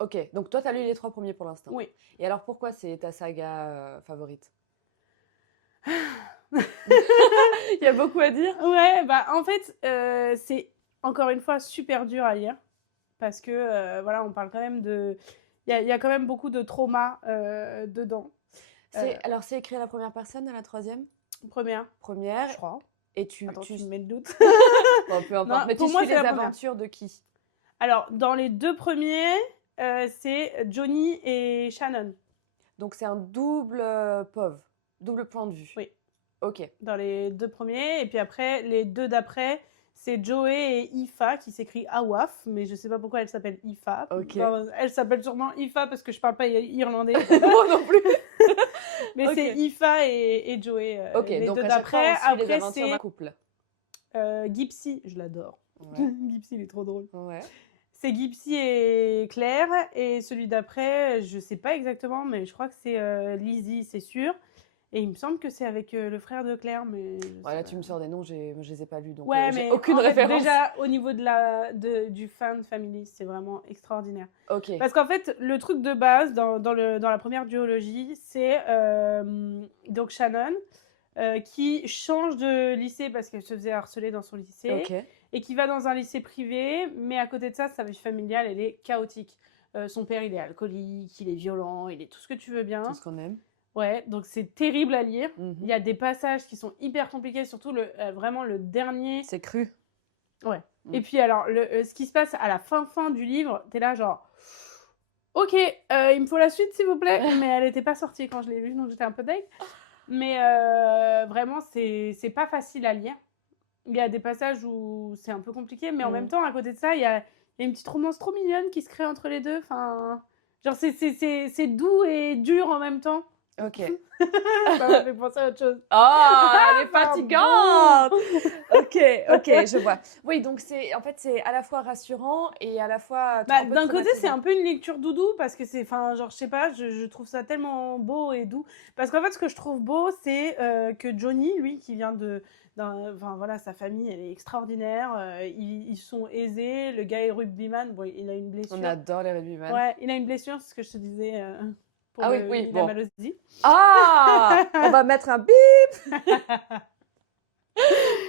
Ok, donc toi, tu as lu les 3 premiers pour l'instant. Oui. Et alors, pourquoi c'est ta saga favorite? Il y a beaucoup à dire. Ouais, bah en fait, c'est encore une fois super dur à lire. Parce que, voilà, on parle quand même de... Il y a quand même beaucoup de trauma dedans. Alors, c'est écrit à la première personne, à la troisième? Première, je crois. Et tu me mets le doute. Bon, peu importe. Non, mais pour tu moi, suis les aventures de qui? Alors, dans les 2 premiers, c'est Johnny et Shannon. Donc, c'est un double double point de vue. Oui. Ok. Dans les 2 premiers. Et puis après, les 2 d'après, c'est Joey et Ifa, qui s'écrit Awaf, mais je sais pas pourquoi elle s'appelle Ifa. Ok. Enfin, elle s'appelle sûrement Ifa parce que je parle pas irlandais. Moi non plus. Mais Ok. c'est Ifa et Joey. Ok, les donc 2 à chaque fois, d'après. on suit les Après, aventures d'un c'est couple. Gypsy, je l'adore. Ouais. Gypsy, il est trop drôle. Ouais. C'est Gypsy et Claire. Et celui d'après, je sais pas exactement, mais je crois que c'est Lizzie, c'est sûr. Et il me semble que c'est avec le frère de Claire, mais... Voilà, tu me sors des noms, je les ai pas lus, donc ouais, j'ai mais aucune référence. Déjà, au niveau du fan family, c'est vraiment extraordinaire. Ok. Parce qu'en fait, le truc de base, dans la première duologie, c'est donc Shannon, qui change de lycée parce qu'elle se faisait harceler dans son lycée, Ok. et qui va dans un lycée privé, mais à côté de ça, sa vie familiale, elle est chaotique. Son père, il est alcoolique, il est violent, il est tout ce que tu veux bien. Tout ce qu'on aime. Ouais, donc c'est terrible à lire. Mhm. Il y a des passages qui sont hyper compliqués, surtout vraiment le dernier. C'est cru. Ouais. Et puis alors, ce qui se passe à la fin du livre, t'es là genre... Ok, il me faut la suite s'il vous plaît. Mais elle n'était pas sortie quand je l'ai lue, donc j'étais un peu deg. Mais vraiment, c'est pas facile à lire. Il y a des passages où c'est un peu compliqué, mais en même temps, à côté de ça, il y a une petite romance trop mignonne qui se crée entre les deux. Enfin, genre, c'est doux et dur en même temps. Ok. Ça m'a fait penser à autre chose. Oh, elle est fatigante. Ok, je vois. Oui, donc c'est à la fois rassurant et à la fois... Bah, d'un côté, c'est un peu une lecture doudou parce que c'est, enfin, genre, je sais pas, je trouve ça tellement beau et doux. Parce qu'en fait, ce que je trouve beau, c'est que Johnny, lui, qui vient enfin voilà, sa famille, elle est extraordinaire. Ils sont aisés. Le gars est rugbyman. Bon, il a une blessure. On adore les rugbyman. Ouais, il a une blessure, c'est ce que je te disais. Pour oui, la maladie. Ah, on va mettre un bip.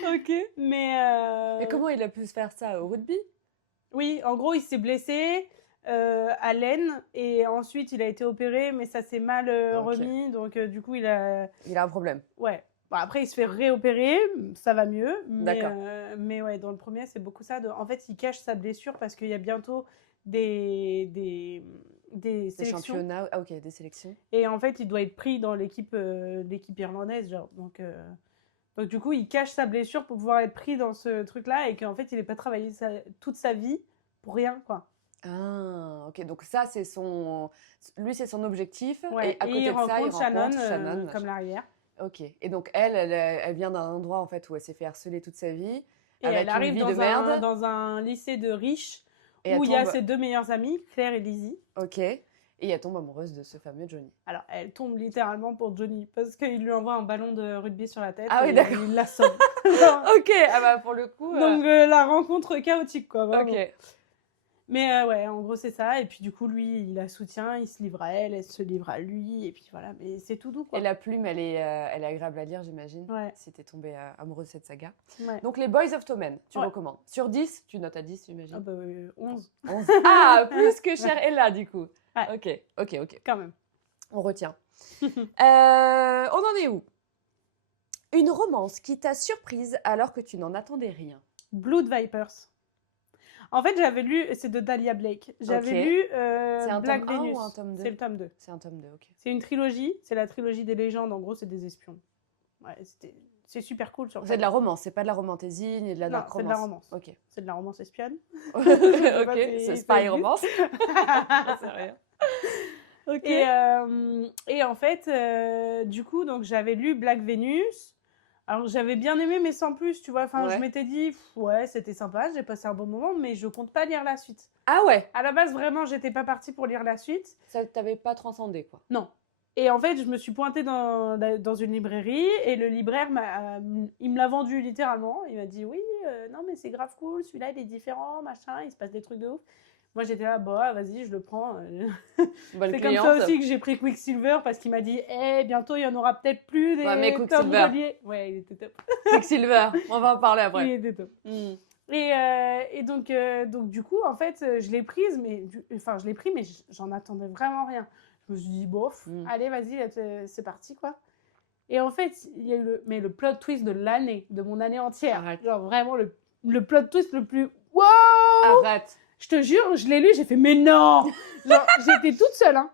Ok, mais... Et comment il a pu se faire ça au rugby? Oui, en gros, il s'est blessé à l'aine et ensuite il a été opéré, mais ça s'est mal remis, donc du coup il a un problème. Ouais. Bon, après il se fait réopérer, ça va mieux, D'accord. Mais ouais, dans le premier c'est beaucoup ça. En fait, il cache sa blessure parce qu'il y a bientôt des sélections. Championnats, ah ok, des sélections. Et en fait, il doit être pris dans l'équipe irlandaise, genre. Donc du coup, il cache sa blessure pour pouvoir être pris dans ce truc-là et qu'en fait, il n'ait pas travaillé toute sa vie pour rien, quoi. Ah, ok. Donc ça, c'est son objectif. Ouais. Et à côté il de ça, il rencontre rencontre Shannon comme l'arrière. Ok. Et donc elle vient d'un endroit en fait où elle s'est fait harceler toute sa vie. Et avec elle arrive une vie de merde. dans un lycée de riches et où il y a ses 2 meilleures amies, Claire et Lizzie. Ok. Et elle tombe amoureuse de ce fameux Johnny. Alors, elle tombe littéralement pour Johnny parce qu'il lui envoie un ballon de rugby sur la tête. Ah oui, d'accord. Il la sauve. Ok, ah bah pour le coup... Donc, la rencontre chaotique, quoi. Vraiment. Ok. Mais ouais, en gros, c'est ça. Et puis, du coup, lui, il la soutient, il se livre à elle, elle se livre à lui. Et puis, voilà, mais c'est tout doux, quoi. Et la plume, elle est agréable à lire, j'imagine. Ouais. Si t'es tombée amoureuse de cette saga. Ouais. Donc, les Boys of Tommen, tu Ouais. recommandes. Sur 10, tu notes à 10, j'imagine. Ah bah, 11. 11. Ah, plus que Cher Ella, du coup. Ouais. Ok. Quand même. On retient. On en est où? Une romance qui t'a surprise alors que tu n'en attendais rien. Blood Vipers. En fait, j'avais lu, c'est de Dahlia Blake. J'avais lu c'est un Black tome 1 Venus. ou un tome 2? C'est le tome 2. C'est un tome 2, ok. C'est une trilogie, c'est la trilogie des légendes. En gros, c'est des espions. Ouais, c'est super cool. C'est de la romance, c'est pas de la romantaisie ni de la dark romance. C'est de la romance. Ok. C'est de la romance espionne. Ok, c'est spy romance. C'est rien. Okay. Et en fait, du coup, donc j'avais lu Black Venus. Alors, j'avais bien aimé, mais sans plus, tu vois. Enfin, je Ouais. m'étais dit, ouais, c'était sympa, j'ai passé un bon moment, mais je compte pas lire la suite. Ah ouais, À la base, vraiment, j'étais pas partie pour lire la suite. ça t'avait pas transcendé, quoi. Non. Et en fait, je me suis pointée dans une librairie et le libraire, il me l'a vendu littéralement. Il m'a dit, oui, non, mais c'est grave cool, celui-là, il est différent, machin, il se passe des trucs de ouf. Moi, j'étais là, bah, vas-y, je le prends. Bonne C'est comme ça aussi que j'ai pris Quicksilver parce qu'il m'a dit, bientôt, il y en aura peut-être plus des Ouais, mais tomes Quicksilver. reliés. Ouais, il était top. Quicksilver, on va en parler Il après. était top. Mm. Et donc, du coup, en fait, je l'ai prise, enfin, je l'ai pris, mais j'en attendais vraiment rien. Je me suis dit, bof, allez, vas-y, c'est parti, quoi. Et en fait, il y a eu le plot twist de l'année, de mon année entière. Arrête. Genre, vraiment, le plot twist le plus... Wow! Arrête. Je te jure, je l'ai lu, j'ai fait, mais non! Genre, j'étais toute seule, hein.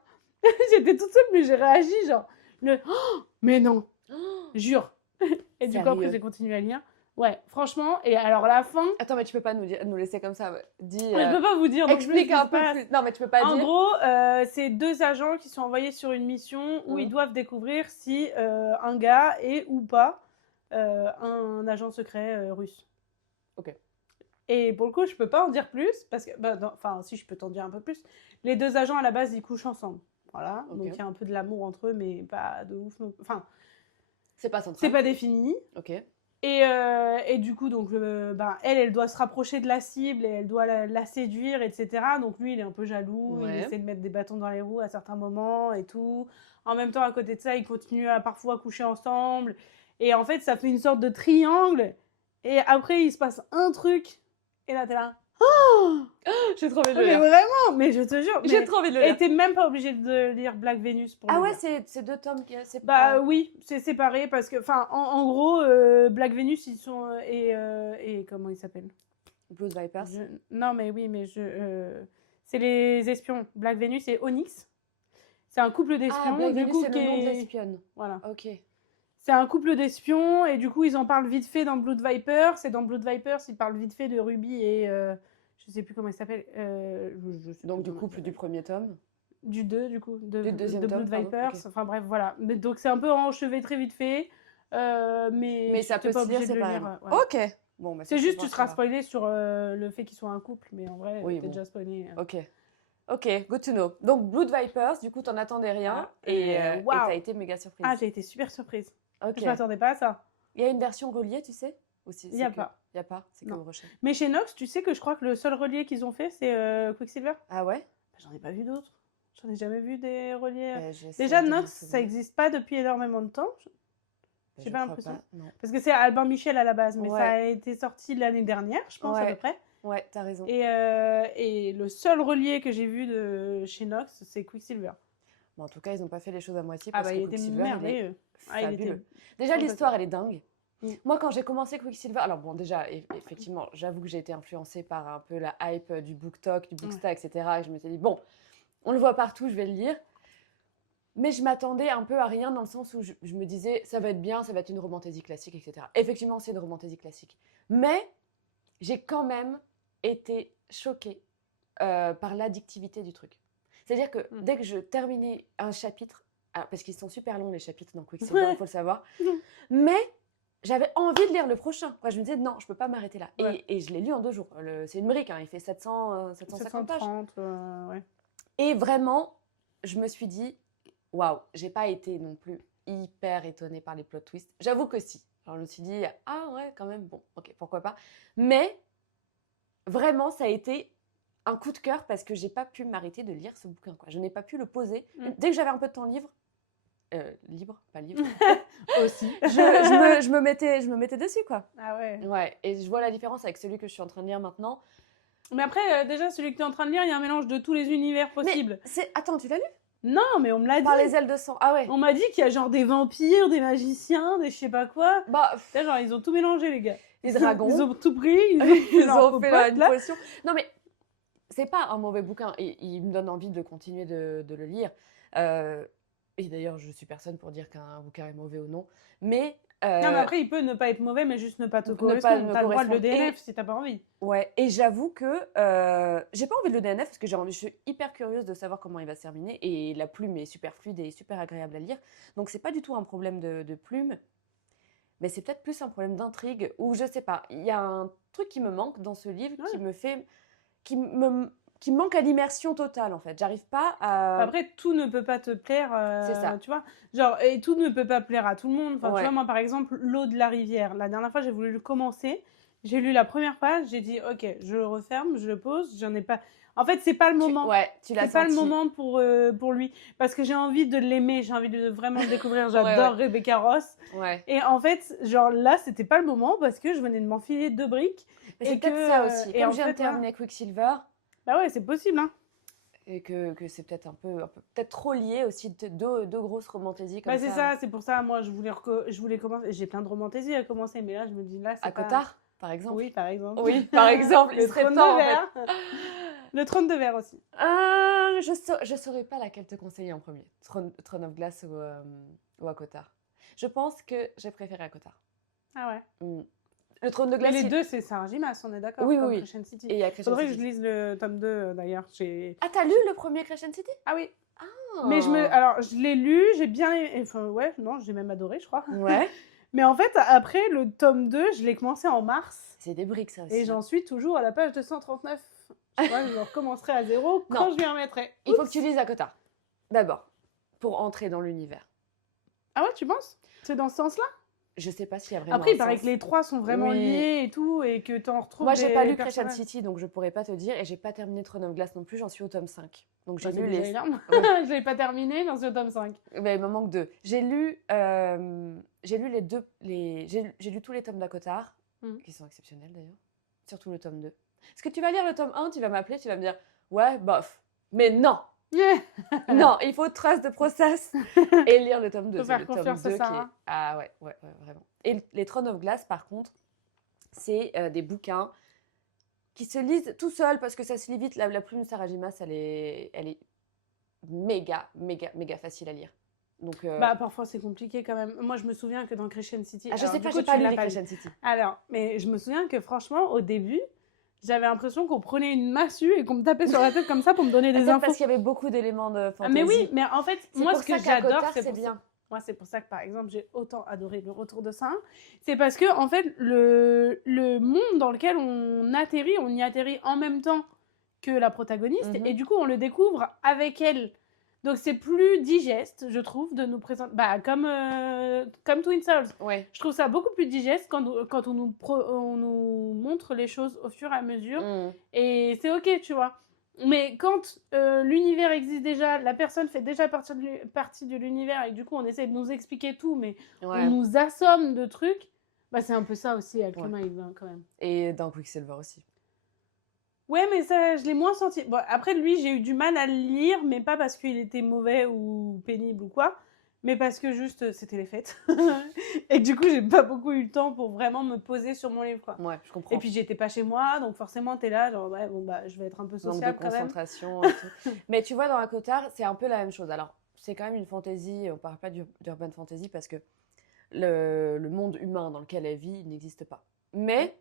J'étais toute seule, mais j'ai réagi, genre, mais non! Jure. Et du coup, après, j'ai continué à lire. Ouais, franchement, et alors la fin... Attends, mais tu peux pas nous laisser comme ça. Dis, Je peux pas vous dire. explique un peu plus. Non, mais tu peux pas dire. En gros, c'est 2 agents qui sont envoyés sur une mission où ils doivent découvrir si un gars est ou pas un agent secret russe. Ok. Et pour le coup, je peux pas en dire plus, parce que... Enfin, si, je peux t'en dire un peu plus. Les 2 agents, à la base, ils couchent ensemble. Voilà, donc il y a un peu de l'amour entre eux, mais pas de ouf. Enfin, c'est pas central. C'est pas défini. Ok. Et du coup, donc, elle doit se rapprocher de la cible et elle doit la séduire, etc. Donc lui, il est un peu jaloux, il essaie de mettre des bâtons dans les roues à certains moments et tout. En même temps, à côté de ça, ils continuent à parfois coucher ensemble. Et en fait, ça fait une sorte de triangle. Et après, il se passe un truc. Et là, t'es là. Oh, j'ai trop envie de le lire. Mais vraiment, mais je te jure. J'ai trop envie de le lire. Et t'es même pas obligé de lire Black Venus pour le ouais, lire. c'est 2 tomes. Oui, c'est séparé parce que, enfin, en gros, Black Venus, ils sont et comment ils s'appellent? Blood Vipers. Non, mais oui, mais c'est les espions. Black Venus et Onyx. C'est un couple d'espions. Black du Venus, coup, c'est le nom de l'espionne. Voilà. Ok. C'est un couple d'espions et du coup, ils en parlent vite fait dans Blood Vipers. Et dans Blood Vipers, ils parlent vite fait de Ruby et je sais plus comment il s'appelle. Donc du couple du premier tome. Du 2, du coup, du deuxième de tome, Blood Vipers. Okay. Enfin bref, voilà. Mais, donc c'est un peu enchevêtré vite fait. Mais ça peut pas se lire séparément. Voilà. Ok. Bon, c'est juste, tu seras spoilé sur le fait qu'ils soient un couple, mais en vrai, t'es déjà spoilé. Ok, good to know. Donc Blood Vipers, du coup, t'en attendais rien et t'as été méga surprise. J'ai été super surprise. Ok. Je m'attendais pas à ça. Il y a une version reliée, tu sais aussi. Il y a pas. Il y a pas, c'est comme recherche. Mais chez Nox, tu sais que je crois que le seul relié qu'ils ont fait, c'est Quicksilver. Ah ouais? J'en ai pas vu d'autres. J'en ai jamais vu des reliés. Déjà, Nox, ça n'existe pas depuis énormément de temps. J'ai pas l'impression. Parce que c'est Albin Michel à la base, mais ça a été sorti l'année dernière, je pense, à peu près. Ouais, t'as raison. Et le seul relié que j'ai vu de chez Nox, c'est Quicksilver. Bon, en tout cas, ils n'ont pas fait les choses à moitié parce que il était merveilleux. Fabuleux. Déjà, l'histoire, elle est dingue. Moi, quand j'ai commencé Quicksilver, alors bon, déjà, effectivement, j'avoue que j'ai été influencée par un peu la hype du BookTok, du Booksta, etc. Et je m'étais dit, bon, on le voit partout, je vais le lire. Mais je m'attendais un peu à rien dans le sens où je me disais, ça va être bien, ça va être une romantaisie classique, etc. Effectivement, c'est une romantaisie classique. Mais j'ai quand même été choquée par l'addictivité du truc. C'est-à-dire que dès que je terminais un chapitre, parce qu'ils sont super longs les chapitres dans Quicksilver, il faut le savoir, mais j'avais envie de lire le prochain. Quoi, je me disais, non, je ne peux pas m'arrêter là. Et je l'ai lu en 2 jours. C'est une brique, il fait 750 pages. 730, Et vraiment, je me suis dit, waouh, j'ai pas été non plus hyper étonnée par les plot twists. J'avoue que si. Alors, je me suis dit, ah ouais, quand même, bon, ok, pourquoi pas. Mais vraiment, ça a été un coup de cœur parce que j'ai pas pu m'arrêter de lire ce bouquin. Quoi. Je n'ai pas pu le poser. Dès que j'avais un peu de temps libre, aussi. je me mettais dessus, quoi. Ah ouais. Ouais, et je vois la différence avec celui que je suis en train de lire maintenant. Mais après, déjà, celui que tu es en train de lire, il y a un mélange de tous les univers possibles. Mais attends, tu l'as lu? Non, mais on me l'a dit. Par les ailes de sang. Ah ouais. On m'a dit qu'il y a genre des vampires, des magiciens, des je sais pas quoi. Genre, ils ont tout mélangé, les gars. Les dragons. Ils ont tout pris. Ils ont fait une potion. Non, mais c'est pas un mauvais bouquin. Et il me donne envie de continuer de le lire. Et d'ailleurs, je suis personne pour dire qu'un bouquin est mauvais ou non. Mais non, mais après, il peut ne pas être mauvais, mais juste ne pas te correspondre. T'as le droit de le DNF si t'as pas envie. Ouais, et j'avoue que j'ai pas envie de le DNF parce que je suis hyper curieuse de savoir comment il va se terminer. Et la plume est super fluide et super agréable à lire. Donc, c'est pas du tout un problème de plume. mais c'est peut-être plus un problème d'intrigue, ou je sais pas. Il y a un truc qui me manque dans ce livre qui me manque à l'immersion totale, en fait. J'arrive pas à... Après, tout ne peut pas te plaire, C'est ça. tu vois. Genre, et tout ne peut pas plaire à tout le monde. Enfin, tu Ouais. vois, moi, par exemple, L'eau de la rivière. La dernière fois, j'ai voulu le commencer. J'ai lu la première page, j'ai dit, ok, je le referme, je le pose. J'en ai pas. En fait, c'est pas le moment. Tu l'as C'est pas le senti. moment pour lui. Parce que j'ai envie de l'aimer, j'ai envie de vraiment le découvrir. J'adore Ouais. Rebecca Ross. Ouais. Et en fait, genre là, c'était pas le moment parce que je venais de m'enfiler 2 briques. Mais c'est peut-être ça aussi. Et Comme en je viens de fait, terminer Quicksilver, bah ouais, c'est possible, hein. et que c'est peut-être un peu peut-être trop lié aussi, deux grosses romantésies comme Bah ça. c'est ça, c'est pour ça, moi, je voulais commencer. J'ai plein de romantésies à commencer, mais là, je me dis, là, c'est À pas... Cotard, par exemple. Oui, par exemple. Oui, par exemple, il Le serait trône temps, de en fait. verre. Le trône de verre aussi. Je saurais pas laquelle te conseiller en premier. Throne of Glass ou à Cotard. Je pense que j'ai préféré à Cotard. Ah ouais. Le Trône de Glace. Mais les deux, c'est Sarah J. Maas, on est d'accord. Oui, comme oui. Crescent City. Et il y a Crescent Faudrait que City. je lise le tome 2, d'ailleurs. Ah, t'as lu le premier Crescent City? Ah oui. Ah. Mais alors, je l'ai lu, j'ai bien aimé. Enfin, ouais, non, j'ai même adoré, je crois. Ouais. Mais en fait, après, le tome 2, je l'ai commencé en mars. C'est des briques, ça aussi. Et j'en suis toujours à la page 239. Je crois que je recommencerai à zéro quand je m'y remettrai. Il faut que tu lises à Cotard. D'abord, pour entrer dans l'univers. Ah ouais, tu penses? C'est dans ce sens-là? Je sais pas s'il y a vraiment Après, un il paraît sens. que les trois sont vraiment liés et tout, et que t'en retrouves. Moi, j'ai pas lu personnages. Crescent City, donc je pourrais pas te dire. Et j'ai pas terminé Throne of Glass non plus, j'en suis au tome 5. Donc j'ai Bah, lu c'est déjà énorme. Ouais. Je l'ai pas terminé, j'en suis au tome 5. Ben, il me manque 2. J'ai lu j'ai lu tous les tomes d'Akotar, qui sont exceptionnels d'ailleurs. Surtout le tome 2. Est-ce que tu vas lire le tome 1, tu vas m'appeler, tu vas me dire ouais, bof. Mais non. Non, il faut trust the process et lire le tome 2. Faut faire le tome confiance à 2 Sarah. Ah ouais, vraiment. Et les Throne of Glass, par contre, c'est des bouquins qui se lisent tout seuls parce que ça se lit vite. La plume de Sarah J. Maas, elle est méga facile à lire. Donc, Bah, parfois c'est compliqué quand même. Moi, je me souviens que dans Crescent City. je sais pas, j'ai pas lu les Crescent City. Alors, mais je me souviens que franchement, au début, j'avais l'impression qu'on prenait une massue et qu'on me tapait sur la tête comme ça pour me donner des infos. Parce qu'il y avait beaucoup d'éléments de fantasy. Mais oui, mais en fait, moi, ce que j'adore, c'est bien. Moi, c'est pour ça que, par exemple, j'ai autant adoré Le Retour de Saint. C'est parce que, en fait, le monde dans lequel on y atterrit en même temps que la protagoniste. Et du coup, on le découvre avec elle. Donc, c'est plus digeste, je trouve, de nous présenter... Bah, comme Twin Souls. Ouais. Je trouve ça beaucoup plus digeste quand on nous montre les choses au fur et à mesure. Et c'est OK, tu vois. Mais quand l'univers existe déjà, la personne fait déjà partie de l'univers et du coup on essaie de nous expliquer tout, mais on nous assomme de trucs, bah c'est un peu ça aussi Alchemist quand même. Et dans Quicksilver aussi. Ouais, mais ça, je l'ai moins senti. Bon, après, lui, j'ai eu du mal à le lire, mais pas parce qu'il était mauvais ou pénible ou quoi, mais parce que juste, c'était les fêtes. Et du coup, j'ai pas beaucoup eu le temps pour vraiment me poser sur mon livre, quoi. Ouais, je comprends. Et puis, j'étais pas chez moi, donc forcément, t'es là, genre, ouais, bon, bah, je vais être un peu sociable quand même. Manque de concentration et tout. Mais tu vois, dans Akotar, c'est un peu la même chose. Alors, c'est quand même une fantasy, on parle pas d'urban fantasy parce que le monde humain dans lequel elle vit n'existe pas. Mais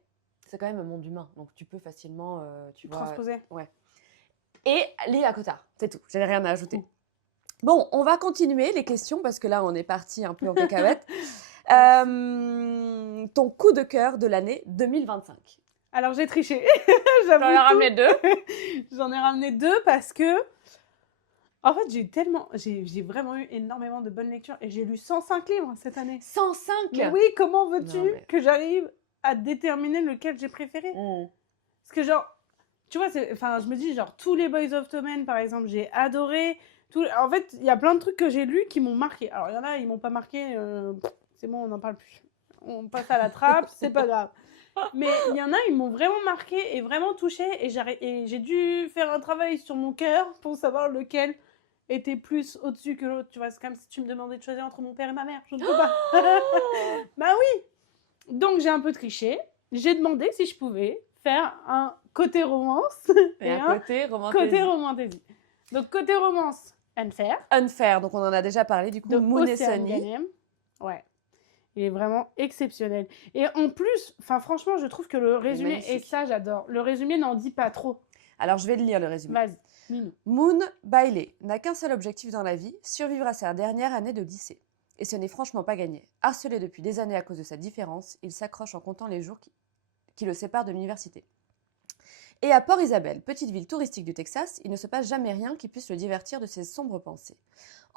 c'est quand même un monde humain, donc tu peux facilement, transposer. Ouais. Et lis Akotar, c'est tout. J'avais rien à ajouter. Bon, on va continuer les questions parce que là, on est parti un peu en cacahuète. Ton coup de cœur de l'année 2025. Alors, j'ai triché. J'en ai ramené 2. J'en ai ramené 2 parce que, en fait, j'ai vraiment eu énormément de bonnes lectures et j'ai lu 105 livres cette année. 105 ? Mais oui, comment veux-tu que j'arrive à déterminer lequel j'ai préféré ? Parce que genre, tu vois, je me dis genre tous les Boys of Tommen par exemple, j'ai adoré. En fait, il y a plein de trucs que j'ai lus qui m'ont marqué. Alors il y en a, ils m'ont pas marqué. C'est bon, on n'en parle plus. On passe à la trappe, c'est pas grave. Mais il y en a, ils m'ont vraiment marqué et vraiment touché et j'ai dû faire un travail sur mon cœur pour savoir lequel était plus au-dessus que l'autre. Tu vois, c'est comme si tu me demandais de choisir entre mon père et ma mère. Je ne peux pas. Bah oui. Donc j'ai un peu triché. J'ai demandé si je pouvais faire un côté romance et un côté romantasy. Donc côté romance, Unfair. Unfair, donc on en a déjà parlé du coup. Moon et Sunny. Ouais. Il est vraiment exceptionnel. Et en plus, franchement, je trouve que le résumé, et ça j'adore, le résumé n'en dit pas trop. Alors je vais te lire le résumé. Vas-y, dis-nous. Moon Bailey n'a qu'un seul objectif dans la vie, survivre à sa dernière année de lycée. Et ce n'est franchement pas gagné. Harcelé depuis des années à cause de sa différence, il s'accroche en comptant les jours qui le séparent de l'université. Et à Port Isabel, petite ville touristique du Texas, il ne se passe jamais rien qui puisse le divertir de ses sombres pensées.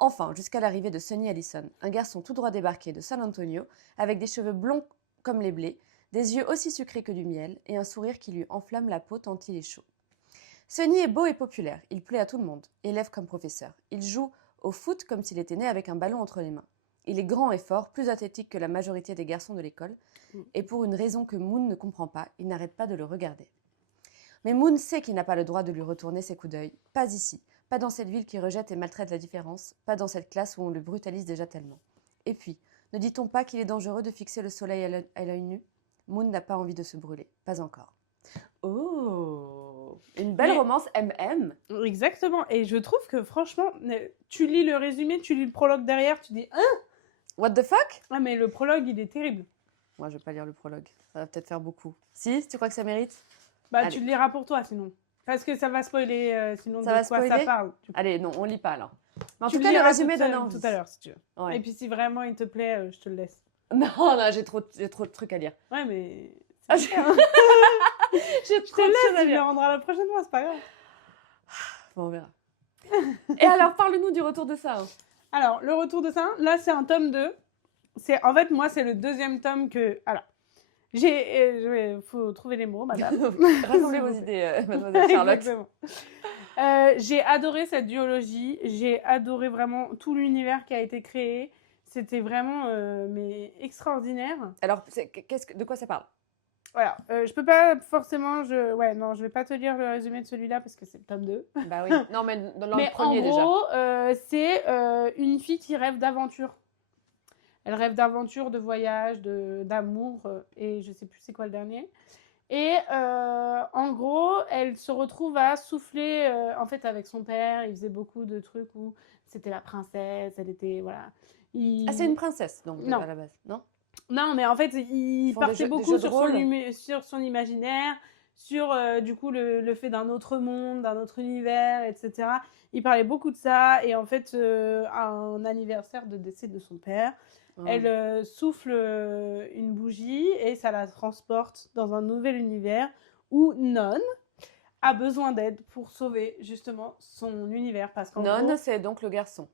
Enfin, jusqu'à l'arrivée de Sonny Allison, un garçon tout droit débarqué de San Antonio, avec des cheveux blonds comme les blés, des yeux aussi sucrés que du miel, et un sourire qui lui enflamme la peau tant il est chaud. Sonny est beau et populaire, il plaît à tout le monde, élève comme professeur. Il joue au foot comme s'il était né avec un ballon entre les mains. Il est grand et fort, plus athlétique que la majorité des garçons de l'école, et pour une raison que Moon ne comprend pas, il n'arrête pas de le regarder. Mais Moon sait qu'il n'a pas le droit de lui retourner ses coups d'œil. Pas ici, pas dans cette ville qui rejette et maltraite la différence, pas dans cette classe où on le brutalise déjà tellement. Et puis, ne dit-on pas qu'il est dangereux de fixer le soleil à l'œil nu ? Moon n'a pas envie de se brûler, pas encore. Oh, une belle romance MM. Exactement, et je trouve que franchement, tu lis le résumé, tu lis le prologue derrière, tu dis « Hein ? What the fuck ?» Ah mais le prologue, il est terrible. Moi, je vais pas lire le prologue, ça va peut-être faire beaucoup. Si, tu crois que ça mérite ? Bah, allez. Tu le liras pour toi, sinon. Parce que ça va spoiler, sinon ça de quoi ça parle. Allez, non, on lit pas, alors. Mais en tout cas, le résumé donne envie. Tout à l'heure, si tu veux. Ouais. Et puis, si vraiment il te plaît, je te le laisse. Non, j'ai trop de trucs à lire. Ouais, mais... J'ai trop de choses à lire. Tu le rendras la prochaine fois, c'est pas grave. Bon, on verra. Et alors, parle-nous du retour de ça. Alors, le retour de ça, là, c'est un tome 2. En fait, moi, c'est le deuxième tome que... Alors, faut trouver les mots, madame. Rassemblez vos idées, mademoiselle Charlotte. Exactement. J'ai adoré cette duologie. J'ai adoré vraiment tout l'univers qui a été créé. C'était vraiment mais extraordinaire. Alors, de quoi ça parle ? Voilà, je peux pas forcément... je vais pas te lire le résumé de celui-là parce que c'est le tome 2. Bah oui, non, mais dans le premier déjà. Mais en gros, c'est une fille qui rêve d'aventure. Elle rêve d'aventure, de voyage, d'amour, et je sais plus c'est quoi le dernier. Et en gros, elle se retrouve à souffler, en fait, avec son père. Il faisait beaucoup de trucs où c'était la princesse, elle était, voilà. Ah, c'est une princesse, donc, à la base, non ? Non, mais en fait, il partait beaucoup sur son imaginaire, sur, du coup, le fait d'un autre monde, d'un autre univers, etc. Il parlait beaucoup de ça, et en fait, à un anniversaire de décès de son père, elle souffle une bougie et ça la transporte dans un nouvel univers où Non a besoin d'aide pour sauver justement son univers. Parce qu'en Non, gros, c'est donc le garçon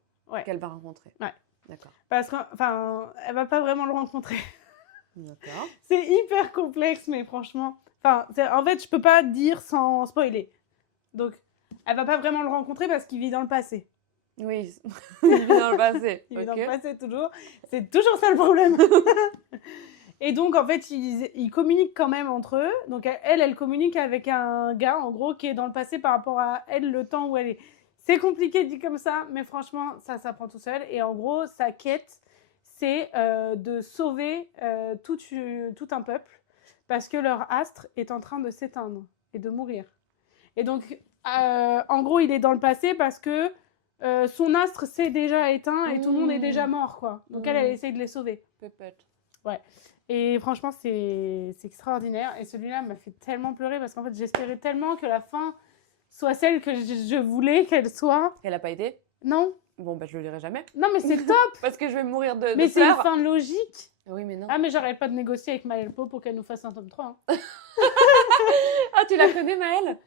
qu'elle va rencontrer. Ouais. D'accord. Parce qu'enfin, elle va pas vraiment le rencontrer. D'accord. C'est hyper complexe, mais franchement... en fait, je peux pas dire sans spoiler. Donc, elle va pas vraiment le rencontrer parce qu'il vit dans le passé. Oui, il vit dans le passé. Il vit dans le passé toujours. C'est toujours ça le problème. Et donc, en fait, ils communiquent quand même entre eux. Donc, elle communique avec un gars, en gros, qui est dans le passé par rapport à elle, le temps où elle est. C'est compliqué dit comme ça, mais franchement, ça s'apprend tout seul. Et en gros, sa quête, c'est de sauver tout un peuple parce que leur astre est en train de s'éteindre et de mourir. Et donc, en gros, il est dans le passé parce que son astre s'est déjà éteint et tout le monde est déjà mort, quoi. Donc elle essaye de les sauver. Peut-être. Ouais. Et franchement, c'est extraordinaire. Et celui-là m'a fait tellement pleurer parce qu'en fait, j'espérais tellement que la fin soit celle que je voulais qu'elle soit. Elle n'a pas été ? Non. Bon, bah, je le lirai jamais. Non, mais c'est top. Parce que je vais mourir de mais c'est une fin logique. Oui, mais non. Ah, mais j'arrête pas de négocier avec Maëlle Pau pour qu'elle nous fasse un tome 3. Hein. Ah, tu la connais, Maëlle ?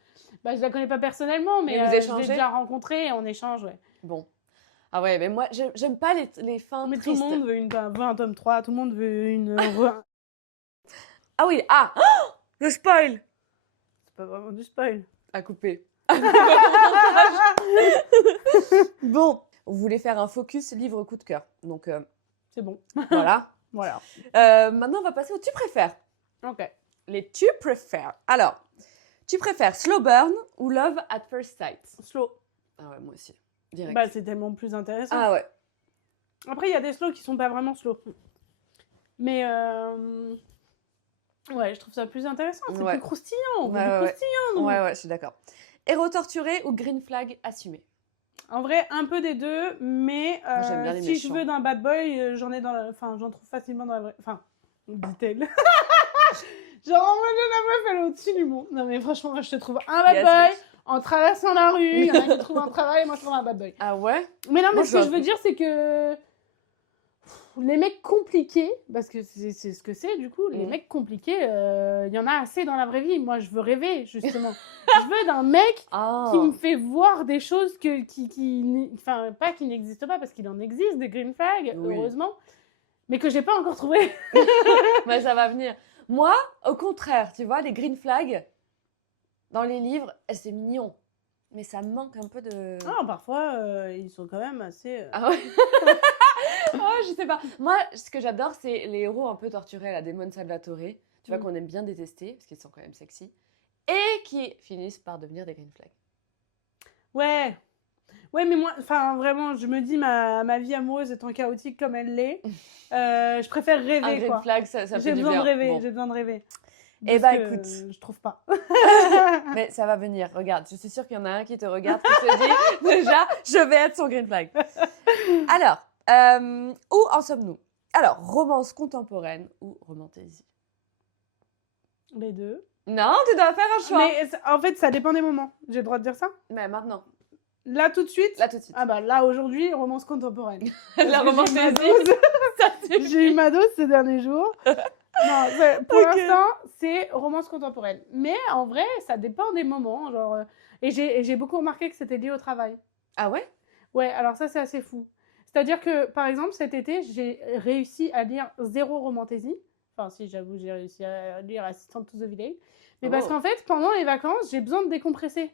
Bah, je la connais pas personnellement, mais vous échangez ? je l'ai déjà rencontrée et on échange, ouais. Bon. Ah ouais, mais moi, j'aime pas les fins mais tristes. Tout le monde veut un tome 3, tout le monde veut une... Ah oui, le spoil. C'est pas vraiment du spoil. À couper. Bon, vous voulez faire un focus livre coup de cœur. Donc, c'est bon. Voilà. Voilà. Maintenant, on va passer au tu préfères. Ok. Les tu préfères. Alors, tu préfères slow burn ou love at first sight ? Slow. Ah ouais, moi aussi. Direct. Bah, c'est tellement plus intéressant. Ah ouais. Après, il y a des slows qui sont pas vraiment slow. Mais ouais, je trouve ça plus intéressant. C'est plus croustillant. Croustillant. Ouais, je suis d'accord. Héros torturé ou green flag assumé ? En vrai, un peu des deux, mais j'aime bien les si méchants. je veux d'un bad boy, j'en trouve facilement dans la vraie... Enfin, dit-elle. Genre, en mode, la meuf, elle est au-dessus du monde. Non, mais franchement, moi, je te trouve un bad boy en traversant la rue. Il y en a qui trouvent un travail, moi, je trouve un bad boy. Ah ouais ? Mais non, mais ce que je veux dire, c'est que... Les mecs compliqués, parce que c'est ce que c'est, du coup, les mecs compliqués, il y en a assez dans la vraie vie. Moi, je veux rêver, justement. Je veux d'un mec qui me fait voir des choses enfin, pas qui n'existent pas, parce qu'il en existe, des green flags, heureusement, mais que j'ai pas encore trouvé. Mais ça va venir. Moi, au contraire, tu vois, les green flags, dans les livres, c'est mignon. Mais ça me manque un peu de... Ah, parfois, ils sont quand même assez... Ah ouais. Oh, je sais pas. Moi, ce que j'adore, c'est les héros un peu torturés, la Damon Salvatore. Tu vois, qu'on aime bien détester, parce qu'ils sont quand même sexy. Et qui finissent par devenir des green flags. Ouais. Ouais, mais moi, enfin, vraiment, je me dis, ma vie amoureuse étant chaotique comme elle l'est, je préfère rêver, un green flag, ça fait j'ai du besoin bien. de rêver, Bon. j'ai besoin de rêver. Eh bah, écoute. Je trouve pas. Mais ça va venir. Regarde, je suis sûre qu'il y en a un qui te regarde, qui se dit, déjà, je vais être son green flag. Alors, où en sommes-nous? Alors, romance contemporaine ou romantaisie? Les deux. Non, tu dois faire un choix. Mais en fait, ça dépend des moments. J'ai le droit de dire ça? Mais maintenant. Là, tout de suite? Là, tout de suite. Ah bah là, aujourd'hui, romance contemporaine. La romantaisie. J'ai eu ma dose ces derniers jours. Non, pour l'instant, c'est romance contemporaine. Mais en vrai, ça dépend des moments. Genre, et j'ai beaucoup remarqué que c'était lié au travail. Ah ouais? Ouais, alors ça, c'est assez fou. C'est-à-dire que, par exemple, cet été, j'ai réussi à lire 0 romantaisie. Enfin, si, j'avoue, j'ai réussi à lire Assistant to the Village. Mais parce qu'en fait, pendant les vacances, j'ai besoin de décompresser.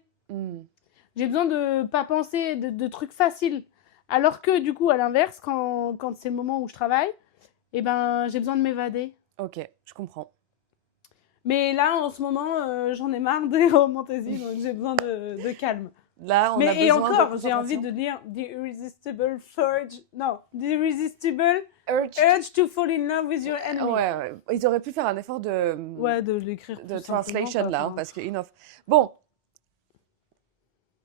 J'ai besoin de pas penser de trucs faciles. Alors que, du coup, à l'inverse, quand c'est le moment où je travaille, eh ben, j'ai besoin de m'évader. Ok, je comprends. Mais là, en ce moment, j'en ai marre des romantaisies, donc j'ai besoin de calme. Là, on a besoin et encore, de j'ai envie de lire The Irresistible Urge to Fall in Love with Your Enemy. Ouais. Ils auraient pu faire un effort de l'écrire de translation là, parce que enough. Bon.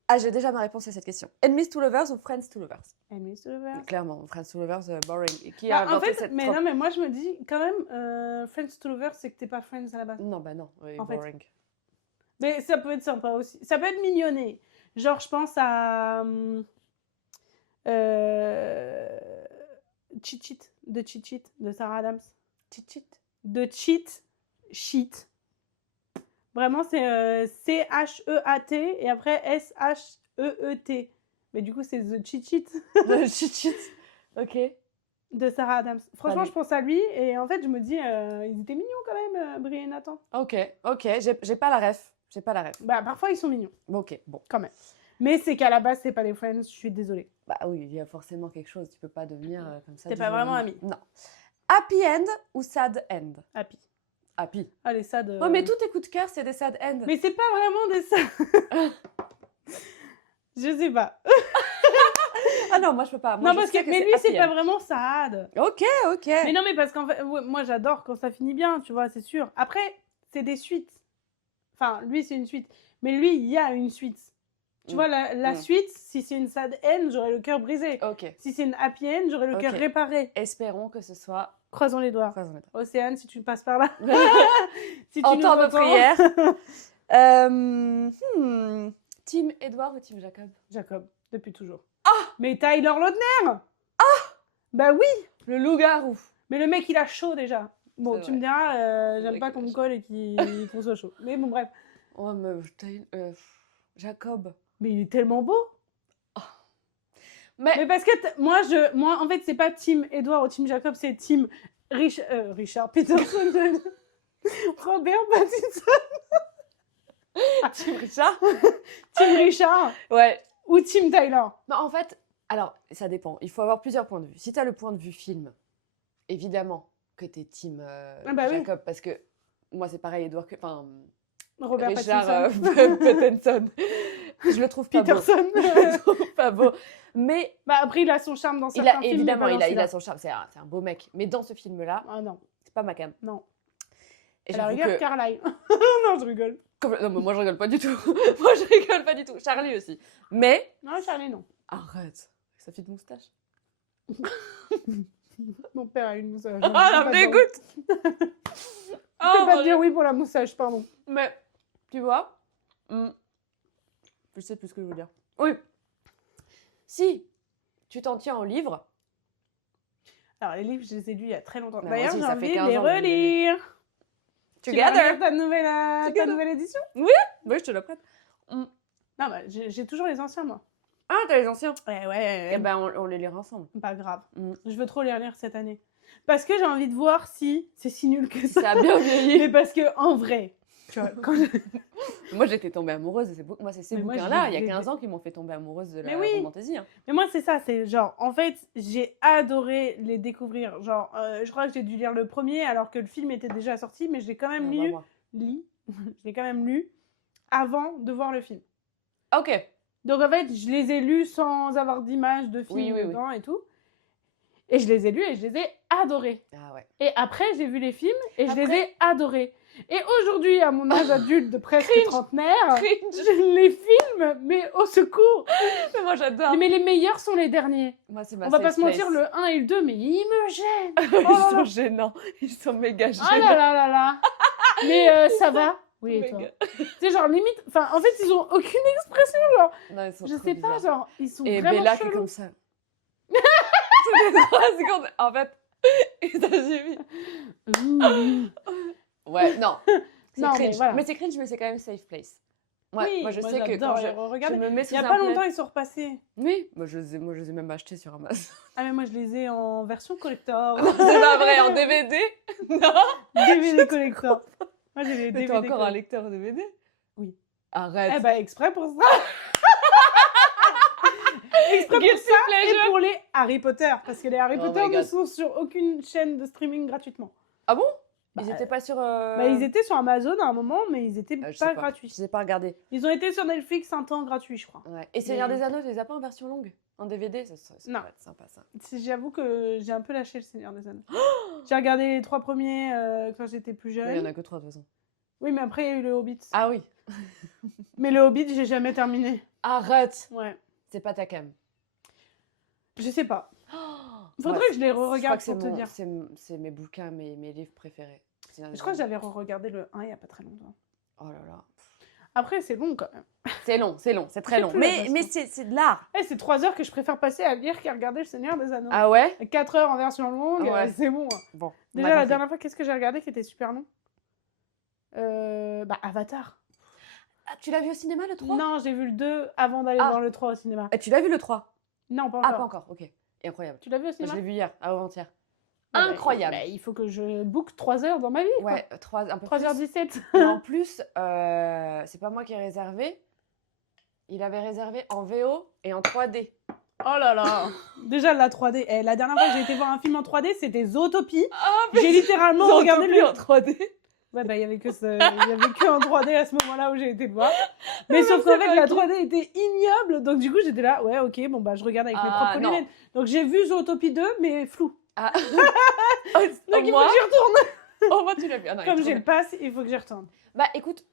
Ah, j'ai déjà ma réponse à cette question. Enemies to Lovers ou Friends to Lovers? Enemies to Lovers. Clairement, Friends to Lovers, boring. Et qui a en fait, mais moi je me dis quand même, Friends to Lovers, c'est que t'es pas Friends à la base. Non, bah non, oui, boring. Fait. Mais ça peut être sympa aussi. Ça peut être mignonné. Genre, je pense à Cheat Sheet de Sarah Adams. Cheat Sheet de Cheat Sheet. Vraiment, c'est C-H-E-A-T et après S-H-E-E-T. Mais du coup, c'est The Cheat Sheet. The Cheat Sheet. Ok. De Sarah Adams. Franchement, je pense à lui et en fait, je me dis, ils étaient mignons quand même, Brie et Nathan. Ok. J'ai pas la ref. Bah, parfois, ils sont mignons. Ok, bon. Quand même. Mais c'est qu'à la base, c'est pas des friends, je suis désolée. Bah oui, il y a forcément quelque chose. Tu peux pas devenir comme ça. T'es pas vraiment ami. Non. Happy end ou sad end? Happy. Allez, sad. Oh, mais tous tes coups de cœur, c'est des sad end. Mais c'est pas vraiment des sad. Je sais pas. Ah non, moi je peux pas. Moi, non, parce que mais lui, c'est pas vraiment sad. Ok. Mais non, mais parce qu'en fait, moi j'adore quand ça finit bien, tu vois, c'est sûr. Après, c'est des suites. Enfin, lui, c'est une suite. Mais lui, il y a une suite. Tu vois, la suite, si c'est une sad end, j'aurais le cœur brisé. Ok. Si c'est une happy end, j'aurais le cœur réparé. Espérons que ce soit... Croisons les doigts. Océane, si tu passes par là. Si tu en temps de prière. Team Edouard ou Team Jacob? Jacob, depuis toujours. Mais Tyler Lautner. Bah oui. Le loup-garou. Mais le mec, il a chaud déjà. Bon, tu me diras, j'aime pas qu'on me colle et qu'on soit chaud. Mais bon, bref. Oh, mais Jacob. Mais il est tellement beau. Mais parce que moi, en fait, c'est pas Team Edouard ou Team Jacob, c'est Team Richard Peterson. Robert Pattinson. Team Richard. Team Richard. Ouais. Ou Team Tyler. Non, en fait, alors, ça dépend. Il faut avoir plusieurs points de vue. Si tu as le point de vue film, évidemment que tu es Team Jacob, parce que moi, c'est pareil, Edouard, Robert Richard Pattinson. Je le trouve pas Peterson. beau. Je le trouve pas beau. Mais après, il a son charme dans certains films. Évidemment, il a son charme. C'est un beau mec. Mais dans ce film-là, non. C'est pas ma cam. Non. Et la rigueur, Carlyle. Non, je rigole. Non, mais moi, je rigole pas du tout. Moi, je rigole pas du tout. Charlie aussi. Mais... Non, Charlie, non. Arrête. Sa fille de moustache. Mon père a une moustache. Ah, ça me dégoûte. Je peux pas te dire oui pour la moustache, pardon. Mais, tu vois, je sais plus ce que je veux dire. Oui. Si tu t'en tiens au livre, Alors, les livres, je les ai lus il y a très longtemps. Bah, D'ailleurs, moi aussi, j'ai ça envie fait de 15 les ans que je les lis. relire. Tu vas Together. relire ta nouvelle édition? Oui, je te la prête. Non, bah, j'ai toujours les anciens, moi. Ah, t'as les anciens. Ouais. Eh ben, on les lira ensemble. Pas grave. Mm. Je veux trop les relire cette année. Parce que j'ai envie de voir si c'est si nul que ça. Ça a bien vieilli. Mais parce que, en vrai, tu vois, quand Moi, j'étais tombée amoureuse de ces bouquins. Moi, c'est ces Mais moi, je bouquins-là, il y a les- 15 ans, qui m'ont fait tomber amoureuse de la Mais oui. romantaisie. Hein. Mais moi, c'est ça, c'est genre, en fait, j'ai adoré les découvrir. Genre, je crois que j'ai dû lire le premier alors que le film était déjà sorti, mais je l'ai quand même Ah, bah, moi. je l'ai quand même lu avant de voir le film. Ok. Donc, en fait, je les ai lus sans avoir d'image de film Oui. dedans et tout. Et je les ai lus et je les ai adorés. Ah ouais. Et après, j'ai vu les films et je les Après- ai adorés. Et aujourd'hui, à mon âge adulte de presque Cringe. trentenaire, Cringe. je les filme, mais au secours. Mais moi, j'adore. Mais les meilleurs sont les derniers. Moi, c'est ma On va pas safe se mentir, place. le 1 et le 2, mais ils me gênent. Ils Oh là sont là. gênants. Ils sont méga gênants. Ah là là là là. Mais ça va. Oui, et toi? Méga. C'est genre limite, enfin en fait ils ont aucune expression, genre, Non, ils sont je trop sais pas, bizarres. genre, ils sont Et vraiment Bella qui est chelous. comme ça. Toutes les 3 secondes. En fait, et t'as suivi. Ouais, non. C'est Non, mais cringe. voilà. Mais c'est cringe, mais c'est quand même safe place. Ouais, Oui, moi je sais que j'adore quand les je re-regarder. me mets Il sous y a un pas plaid- longtemps ils sont repassés. Oui, moi je les ai même achetés sur Amazon. Ah mais moi je les ai en version collector. C'est pas vrai, en DVD. Non. DVD collector. Moi j'ai les Mais DVD t'as encore un collector. lecteur DVD? Oui. Arrête. Eh bah exprès pour ça. Exprès Guilty pour ça pleasure. et pour les Harry Potter. Parce que les Harry Oh Potter my ne God. sont sur aucune chaîne de streaming gratuitement. Ah bon? Bah, Ils étaient pas sur. Bah, ils étaient sur Amazon à un moment, mais ils étaient je sais pas pas. gratuits. Je sais pas regarder. Ils ont été sur Netflix un temps gratuit, je crois. Ouais. Et Seigneur Mais- des Anneaux, tu les as pas en version longue? En DVD? Ça Non. pourrait être sympa ça. J'avoue que j'ai un peu lâché le Seigneur des Anneaux. J'ai regardé les 3 premiers quand j'étais plus Mais il y en jeune. a que 3 de toute façon. Oui, mais après il y a eu le Hobbit. Ah oui. Mais le Hobbit, j'ai jamais terminé. Arrête. Ouais. C'est pas ta cam. Je sais pas. Faudrait Ouais, que je les je crois re-regarde que c'est pour te dire. c'est mes bouquins, mes livres préférés. Je crois que j'avais re-regardé le 1 il y a pas très longtemps. Oh là là. Après, c'est long quand même. C'est long, c'est très J'ai long. plus la Mais patience. c'est de l'art. Eh, c'est 3 heures que je préfère passer à lire qu'à regarder le Seigneur des Anneaux. Ah ouais? 4 heures en version longue, Ouais. c'est bon. Bon. on a Déjà, la compris. dernière fois, qu'est-ce que j'ai regardé qui était super long? Bah, Avatar. Ah, tu l'as vu au cinéma le 3? Non, j'ai vu le 2 avant d'aller Ah. voir le 3 au cinéma. Ah, tu l'as vu le 3? Non, pas Ah, encore. pas encore, ok. Incroyable. Tu l'as vu au Je cinéma? l'ai vu hier, avant-hier. Ah bah, Incroyable. bah, il faut que je book 3 heures dans ma vie. Ouais, un peu 3h17. plus. Et en plus, c'est pas moi qui ai réservé. Il avait réservé en VO et en 3D. Oh là là. Déjà, la 3D. Eh, la dernière fois que j'ai été voir un film en 3D, c'était Zootopie. Ah, J'ai littéralement regardé le... en 3D. Ouais, bah, il y avait que en 3D à ce moment-là où j'ai été le voir. Mais sauf qu'en fait, la 3D était ignoble. Donc, du coup, j'étais là, ouais, ok, bon, bah, je regarde avec mes Ah, propres non. lunettes. Donc, j'ai vu Zootopie 2, mais flou. Ah. Donc, il faut que j'y moi, retourne. au moins tu l'as vu. Ah non, il est Comme trop j'ai bien. le pass, il faut que j'y retourne. Bah écoute,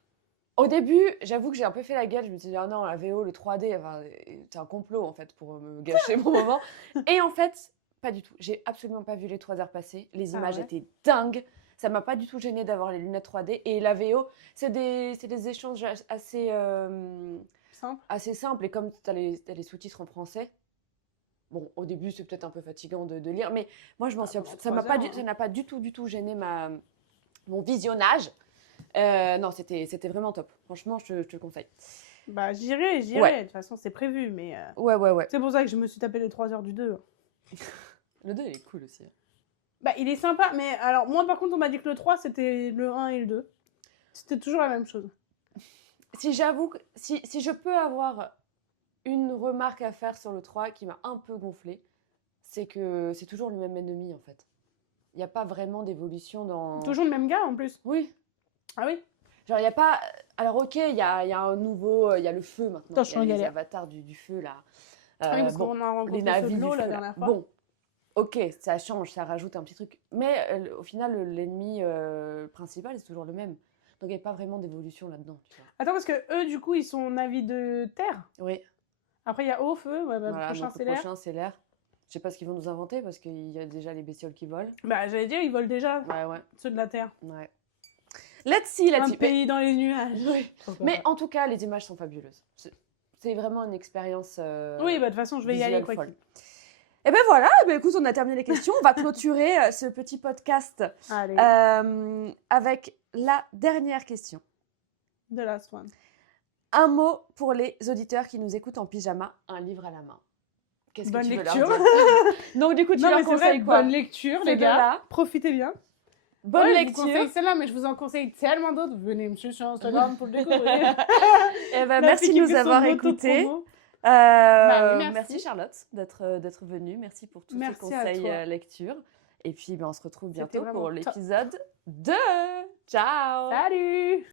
au début, j'avoue que j'ai un peu fait la gueule. Je me suis dit, ah non, la VO, le 3D, enfin, c'est un complot en fait pour me gâcher mon moment. Et en fait, pas du tout. J'ai absolument pas vu les 3 heures passer. Les Ah images ouais étaient dingues. Ça m'a pas du tout gênée d'avoir les lunettes 3D. Et la VO, c'est des échanges assez, Simple. assez simples. Et comme tu as les sous-titres en français, bon, au début, c'est peut-être un peu fatigant de lire. Mais moi, je m'en suis. pendant Ça 3 heures, ça n'a pas du tout gêné mon visionnage. Non, c'était vraiment top. Franchement, je te le conseille. Bah, j'irai. Ouais. De toute façon, c'est prévu. Mais Ouais. c'est pour ça que je me suis tapé les 3 heures du 2. Le 2, il est cool aussi. Bah, il est sympa. Mais alors, moi, par contre, on m'a dit que le 3, c'était le 1 et le 2. C'était toujours la même chose. Si j'avoue que si je peux avoir une remarque à faire sur le 3 qui m'a un peu gonflé, c'est que c'est toujours le même ennemi en fait. Il n'y a pas vraiment d'évolution dans... Toujours le même gars, en plus. Oui. Ah oui? Genre, il n'y a pas... Alors, ok, il y a un nouveau... Il y a le feu maintenant. Attention, Il y a les galère. avatars du feu, là. Ah oui, parce bon, qu'on a rencontré les navis Feu de l'eau du la feu, là. dernière fois. Bon, ok, ça change, ça rajoute un petit truc. Mais au final, l'ennemi principal, c'est toujours le même. Donc, il n'y a pas vraiment d'évolution là-dedans, tu vois. Attends, parce que eux, du coup, ils sont navis de terre. Oui, Après, il y a eau, feu. Ouais, bah, voilà, le prochain, donc c'est le l'air. prochain, c'est l'air. Je sais pas ce qu'ils vont nous inventer, parce qu'il y a déjà les bestioles qui volent. Bah, j'allais dire, ils volent déjà, Ouais. ceux de la terre. Let's see, Un là-dessus. pays dans les nuages. Oui. Mais en tout cas, les images sont fabuleuses. C'est vraiment une expérience Oui, bah, de toute façon, je vais y aller, visuelle quoi. folle. Et ben voilà, écoute, on a terminé les questions. On va clôturer ce petit podcast avec la dernière question. The last one. Un mot pour les auditeurs qui nous écoutent en pyjama, un livre à la main. Qu'est-ce que tu veux leur dire? Donc du coup, tu leur conseilles quoi? Bonne lecture, les gars. Profitez bien. Bonne lecture. Je vous conseille celle-là, mais je vous en conseille tellement d'autres. Venez me suivre sur Instagram pour le découvrir. Et ben, merci de nous avoir écoutés. Merci Charlotte d'être venue. Merci pour tous ces conseils lecture. Et puis on se retrouve bientôt pour l'épisode 2. Ciao. Salut.